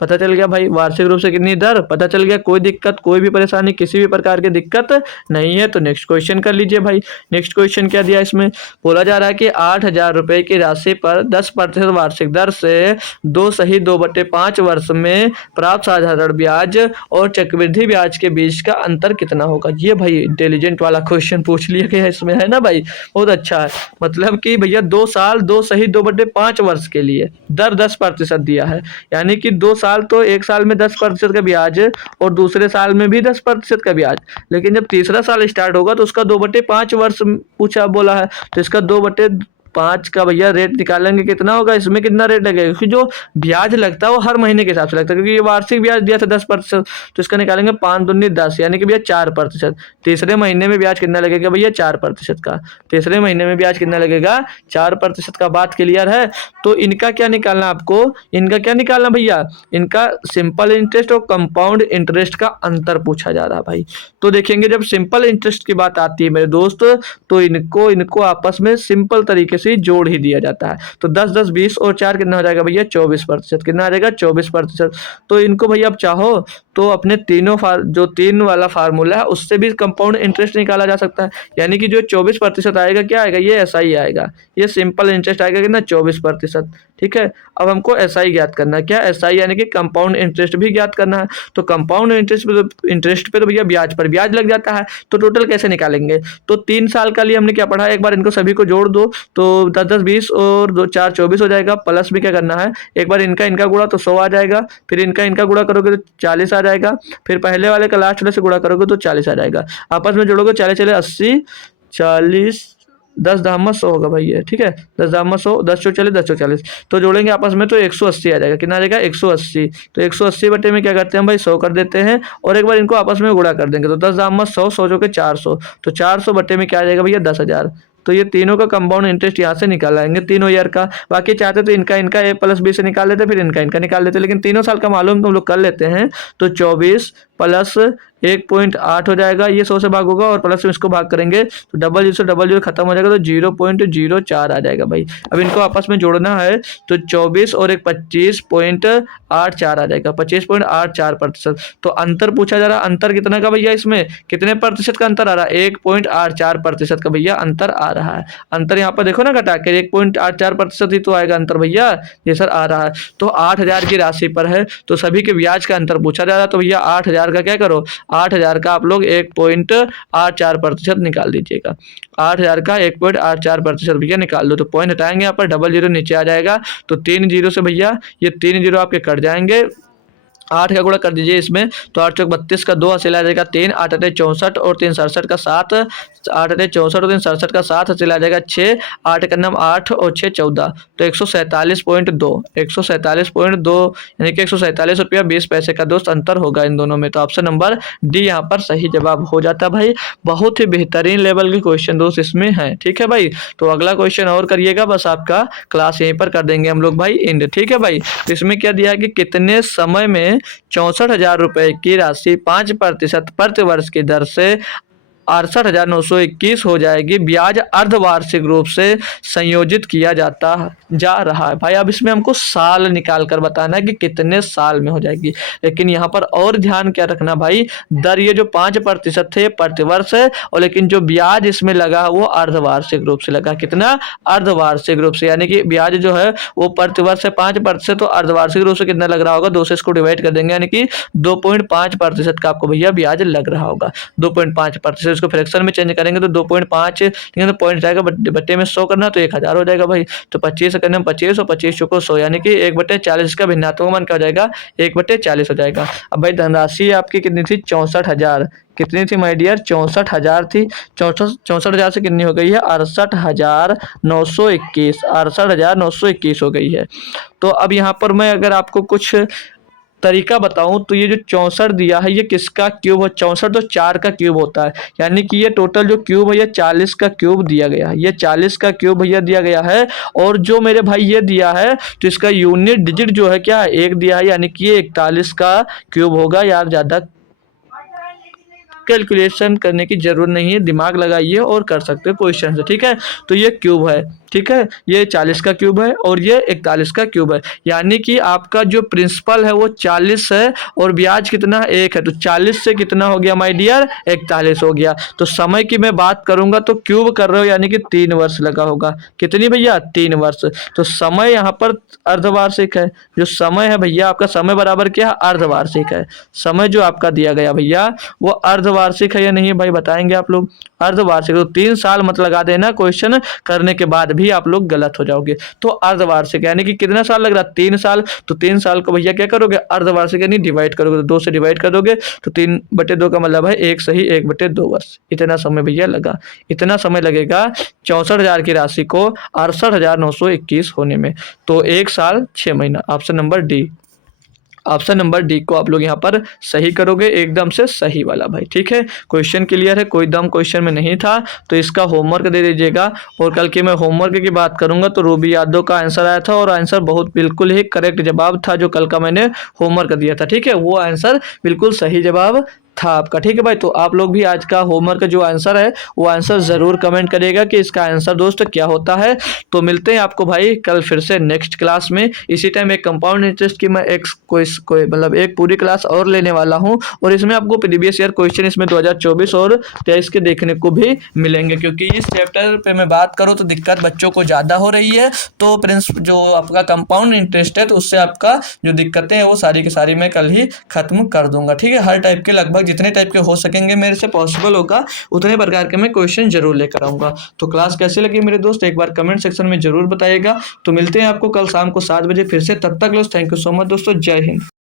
पता चल गया भाई वार्षिक रूप से कितनी दर पता चल गया। कोई दिक्कत कोई भी परेशानी किसी भी प्रकार की दिक्कत नहीं है। तो नेक्स्ट क्वेश्चन कर लीजिए भाई। नेक्स्ट क्वेश्चन क्या दिया इसमें, बोला जा रहा है कि 8,000 रुपए की राशि पर 10% वार्षिक दर से 2/5 वर्ष में प्राप्त साधारण ब्याज और चक्रवृद्धि ब्याज के बीच का अंतर कितना होगा। ये भाई इंटेलिजेंट वाला क्वेश्चन पूछ लिया गया इसमें, है ना भाई, बहुत अच्छा है। मतलब कि भैया 2 साल 2/5 वर्ष के लिए दर 10% दिया है, यानी कि 2 साल तो एक साल में 10% का ब्याज और दूसरे साल में भी 10% का ब्याज, लेकिन जब तीसरा साल स्टार्ट होगा तो उसका 2/5 वर्ष पूछा बोला है, तो इसका 2/5 का भैया रेट निकालेंगे कितना होगा, इसमें कितना रेट लगेगा, क्योंकि जो ब्याज लगता है वो हर महीने के हिसाब से लगता है, क्योंकि ये वार्षिक ब्याज दिया था 10%, तो इसका निकालेंगे 5 दूनी 10, यानी कि भैया 4%। तीसरे महीने में ब्याज कितना लगेगा भैया 4% का, तीसरे महीने में ब्याज कितना लगेगा 4% का। बात क्लियर है। तो इनका क्या निकालना आपको, इनका क्या निकालना भैया, इनका सिंपल इंटरेस्ट और कंपाउंड इंटरेस्ट का अंतर पूछा जा रहा है भाई। तो देखेंगे जब सिंपल इंटरेस्ट की बात आती है मेरे दोस्त, तो इनको आपस में सिंपल तरीके से जोड़ ही दिया जाता है। तो 10 10 20 और 4 कितना हो जाएगा भैया 24%, कितना आ जाएगा 24%। तो इनको भैया आप चाहो तो अपने जो 3 वाला फार्मूला है उससे भी कंपाउंड इंटरेस्ट निकाला जा सकता है, यानी कि जो 24% आएगा क्या आएगा, ये SI आएगा, ये सिंपल इंटरेस्ट आएगा कितना 24%। ठीक है, अब हमको SI ज्ञात करना है, क्या SI यानी कि कंपाउंड इंटरेस्ट भी ज्ञात करना है। तो कंपाउंड इंटरेस्ट पे तो भैया ब्याज पर ब्याज लग जाता है, तो टोटल कैसे निकालेंगे। तो 3 साल का लिए हमने क्या पढ़ा है, एक बार इनको सभी को जोड़ दो, तो 10 10 20 और 2 4 24 हो जाएगा। प्लस में क्या करना है, एक बार इनका गुणा तो 100 आ जाएगा, फिर इनका गुणा करोगे तो 40 आ जाएगा, फिर पहले वाले का लास्ट वाले से गुणा करोगे तो 40 आ जाएगा। आपस में जोड़ोगे 40 40 80 40 10 दाम 100 होगा भाई ये, ठीक है। 10 दाम 100, 10 10 40, तो जोड़ेंगे आपस में तो 180 आ जाएगा। कितना आ जाएगा 180। तो 180 बटे में क्या करते हैं भाई 100 कर देते हैं और एक बार इनको आपस में गुणा कर देंगे। तो 10 दाम 100, 100 जो के 400, तो 400 बटे में क्या आ जाएगा भैया 10,000। तो ये तीनों का कंपाउंड इंटरेस्ट यहाँ से निकाल आएंगे तीनों ईयर का। बाकी चाहते तो इनका इनका ए प्लस बी से निकाल लेते, फिर इनका इनका निकाल लेते, लेकिन तीनों साल का मालूम तुम लोग कर लेते हैं। तो 24 प्लस 1.8 हो जाएगा, ये 100 से भाग होगा और प्लस में इसको भाग करेंगे तो डबल जीरो से डबल जीरो खत्म हो जाएगा, तो 0.04 आ जाएगा भाई। अब इनको आपस में जोड़ना है तो 24 और एक 25.84 आ जाएगा, 25.84%। तो अंतर पूछा जा रहा, अंतर कितना का भैया, इसमें कितने प्रतिशत का अंतर आ रहा है 1.84% का भैया अंतर आ रहा है। अंतर यहाँ पर देखो ना घटा के 1.84% ही तो आएगा अंतर भैया, ये सर आ रहा है। तो 8,000 की राशि पर है तो सभी के ब्याज का अंतर पूछा जा रहा है, तो भैया 8,000 का क्या करो, 8,000 का आप लोग 1.84% निकाल दीजिएगा। 8,000 का 1.84% भैया निकाल दो, तो पॉइंट हटाएंगे यहाँ पर, डबल जीरो नीचे आ जाएगा, तो 3 जीरो से भैया ये 3 जीरो आपके कट जाएंगे। 8 का गुणा कर दीजिए इसमें, तो 8 चौक 32 का 2 हासिल आ जाएगा 3, 8 अटे 64 और 3 67 का 7, 8 अटे 64 और 3 67 का 7 हासिल आ जाएगा 6, 8 का नाम 8 और 6 14, तो 147.2, 147.2 यानी कि 147 रुपया 20 पैसे का दोस्त अंतर होगा इन दोनों में। तो ऑप्शन नंबर डी यहाँ पर सही जवाब हो जाता भाई। बहुत ही बेहतरीन लेवल के क्वेश्चन दोस्त इसमें है, ठीक है भाई। तो अगला क्वेश्चन और करिएगा, बस आपका क्लास यहीं पर कर देंगे हम लोग भाई एंड, ठीक है भाई। तो इसमें क्या दिया है कि कितने समय में 64,000 रुपए की राशि 5% प्रतिवर्ष की दर से 68,921 हो जाएगी, ब्याज अर्धवार्षिक रूप से संयोजित किया जाता जा रहा है। भाई अब इसमें हमको साल निकाल कर बताना है कि कितने साल में हो जाएगी, लेकिन यहाँ पर और ध्यान क्या रखना भाई, दर ये जो 5% थे प्रतिवर्ष है, और लेकिन जो ब्याज इसमें लगा वो अर्धवार्षिक रूप से लगा। कितना, अर्धवार्षिक रूप से, यानी कि ब्याज जो है वो प्रतिवर्ष है 5%, तो अर्धवार्षिक रूप से कितना लग रहा होगा, 2 से इसको डिवाइड कर देंगे, यानी कि 2.5% का आपको भैया ब्याज लग रहा होगा। 2.5%, इसको फ्रैक्शन में चेंज करेंगे तो 2.5, तो पॉइंट जाएगा बट्टे में 100 करना, तो 1,000 हो जाएगा भाई। तो 25 करने में 25 और 25 चौको 100, यानी कि 1/40 का भिन्नात्मक मान क्या हो जाएगा 1/40 हो जाएगा। अब भाई धनराशि आपकी कितनी थी 64,000, कितनी थी माय डियर 64,000 थी। 64,000 से कितनी हो गई है 68,921, 68,921 हो गई है। तो अब यहाँ पर मैं अगर आपको कुछ तरीका बताऊं तो ये जो 64 दिया है ये किसका क्यूब है, 64 तो 4 का क्यूब होता है, यानी कि ये टोटल जो क्यूब है ये 40 का क्यूब दिया गया है, ये 40 का क्यूब भैया दिया गया है। और जो मेरे भाई ये दिया है तो इसका यूनिट डिजिट जो है क्या 1 दिया है, यानी कि ये 41 का क्यूब होगा यार। ज़्यादा कैलकुलेशन करने की जरूरत नहीं है, दिमाग लगाइए और कर सकते हो क्वेश्चन से, ठीक है। तो ये क्यूब है, ठीक है, ये 40 का क्यूब है और ये 41 का क्यूब है, यानी कि आपका जो प्रिंसिपल है वो 40 है और ब्याज कितना 1 है, तो 40 से कितना हो गया माय डियर 41 हो गया। तो समय की मैं बात करूंगा तो क्यूब कर रहे हो यानी कि 3 वर्ष लगा होगा, कितनी भैया 3 वर्ष। तो समय यहाँ पर अर्धवार्षिक है, जो समय है भैया आपका समय बराबर क्या है अर्धवार्षिक है। समय जो आपका दिया गया भैया वो अर्धवार्षिक है या नहीं है भाई बताएंगे आप लोग, अर्धवार्षिक। तो 3 साल मत लगा देना क्वेश्चन करने के बाद भी आप लोग गलत हो जाओगे। तो अर्धवार्षिक यानी कि कितना साल लग रहा है 3 साल, तो 3 साल को भैया क्या करोगे अर्धवार्षिक यानी डिवाइड करोगे, तो 2 से डिवाइड कर दोगे तो 3/2 का मतलब है 1 सही 1/2 वर्ष। इतना समय भैया लगा, इतना समय लगेगा 64,000 की राशि को 68,921 होने में। तो 1 साल 6 महीना, option number D. Option number D को आप लोग यहाँ पर सही करोगे, एकदम से सही वाला भाई, ठीक है। क्वेश्चन क्लियर है, कोई दम क्वेश्चन में नहीं था, तो इसका होमवर्क दे दीजिएगा। और कल के मैं होमवर्क की बात करूंगा तो रूबी यादव का आंसर आया था और आंसर बहुत बिल्कुल ही करेक्ट जवाब था जो कल का मैंने होमवर्क दिया था, ठीक है। वो आंसर बिल्कुल सही जवाब था आपका, ठीक है भाई। तो आप लोग भी आज का होमवर्क का जो आंसर है वो आंसर जरूर कमेंट करिएगा कि इसका आंसर दोस्त क्या होता है। तो मिलते हैं आपको भाई कल फिर से नेक्स्ट क्लास में इसी टाइम। एक कंपाउंड इंटरेस्ट की मैं एक कोई मतलब एक पूरी क्लास और लेने वाला हूं और इसमें आपको प्रीवियस ईयर क्वेश्चन इसमें 2024 और 23 के देखने को भी मिलेंगे, क्योंकि इस चैप्टर पे मैं बात करूँ तो दिक्कत बच्चों को ज़्यादा हो रही है। तो जो आपका कंपाउंड इंटरेस्ट है तो उससे आपका जो दिक्कतें हैं वो सारी की सारी मैं कल ही खत्म कर दूंगा, ठीक है। हर टाइप के लगभग जितने टाइप के हो सकेंगे मेरे से पॉसिबल होगा उतने प्रकार के मैं क्वेश्चन जरूर लेकर आऊंगा। तो क्लास कैसे लगी मेरे दोस्त एक बार कमेंट सेक्शन में जरूर बताइएगा। तो मिलते हैं आपको कल शाम को 7 बजे फिर से, तब तक थैंक यू सो मच दोस्तों, जय हिंद।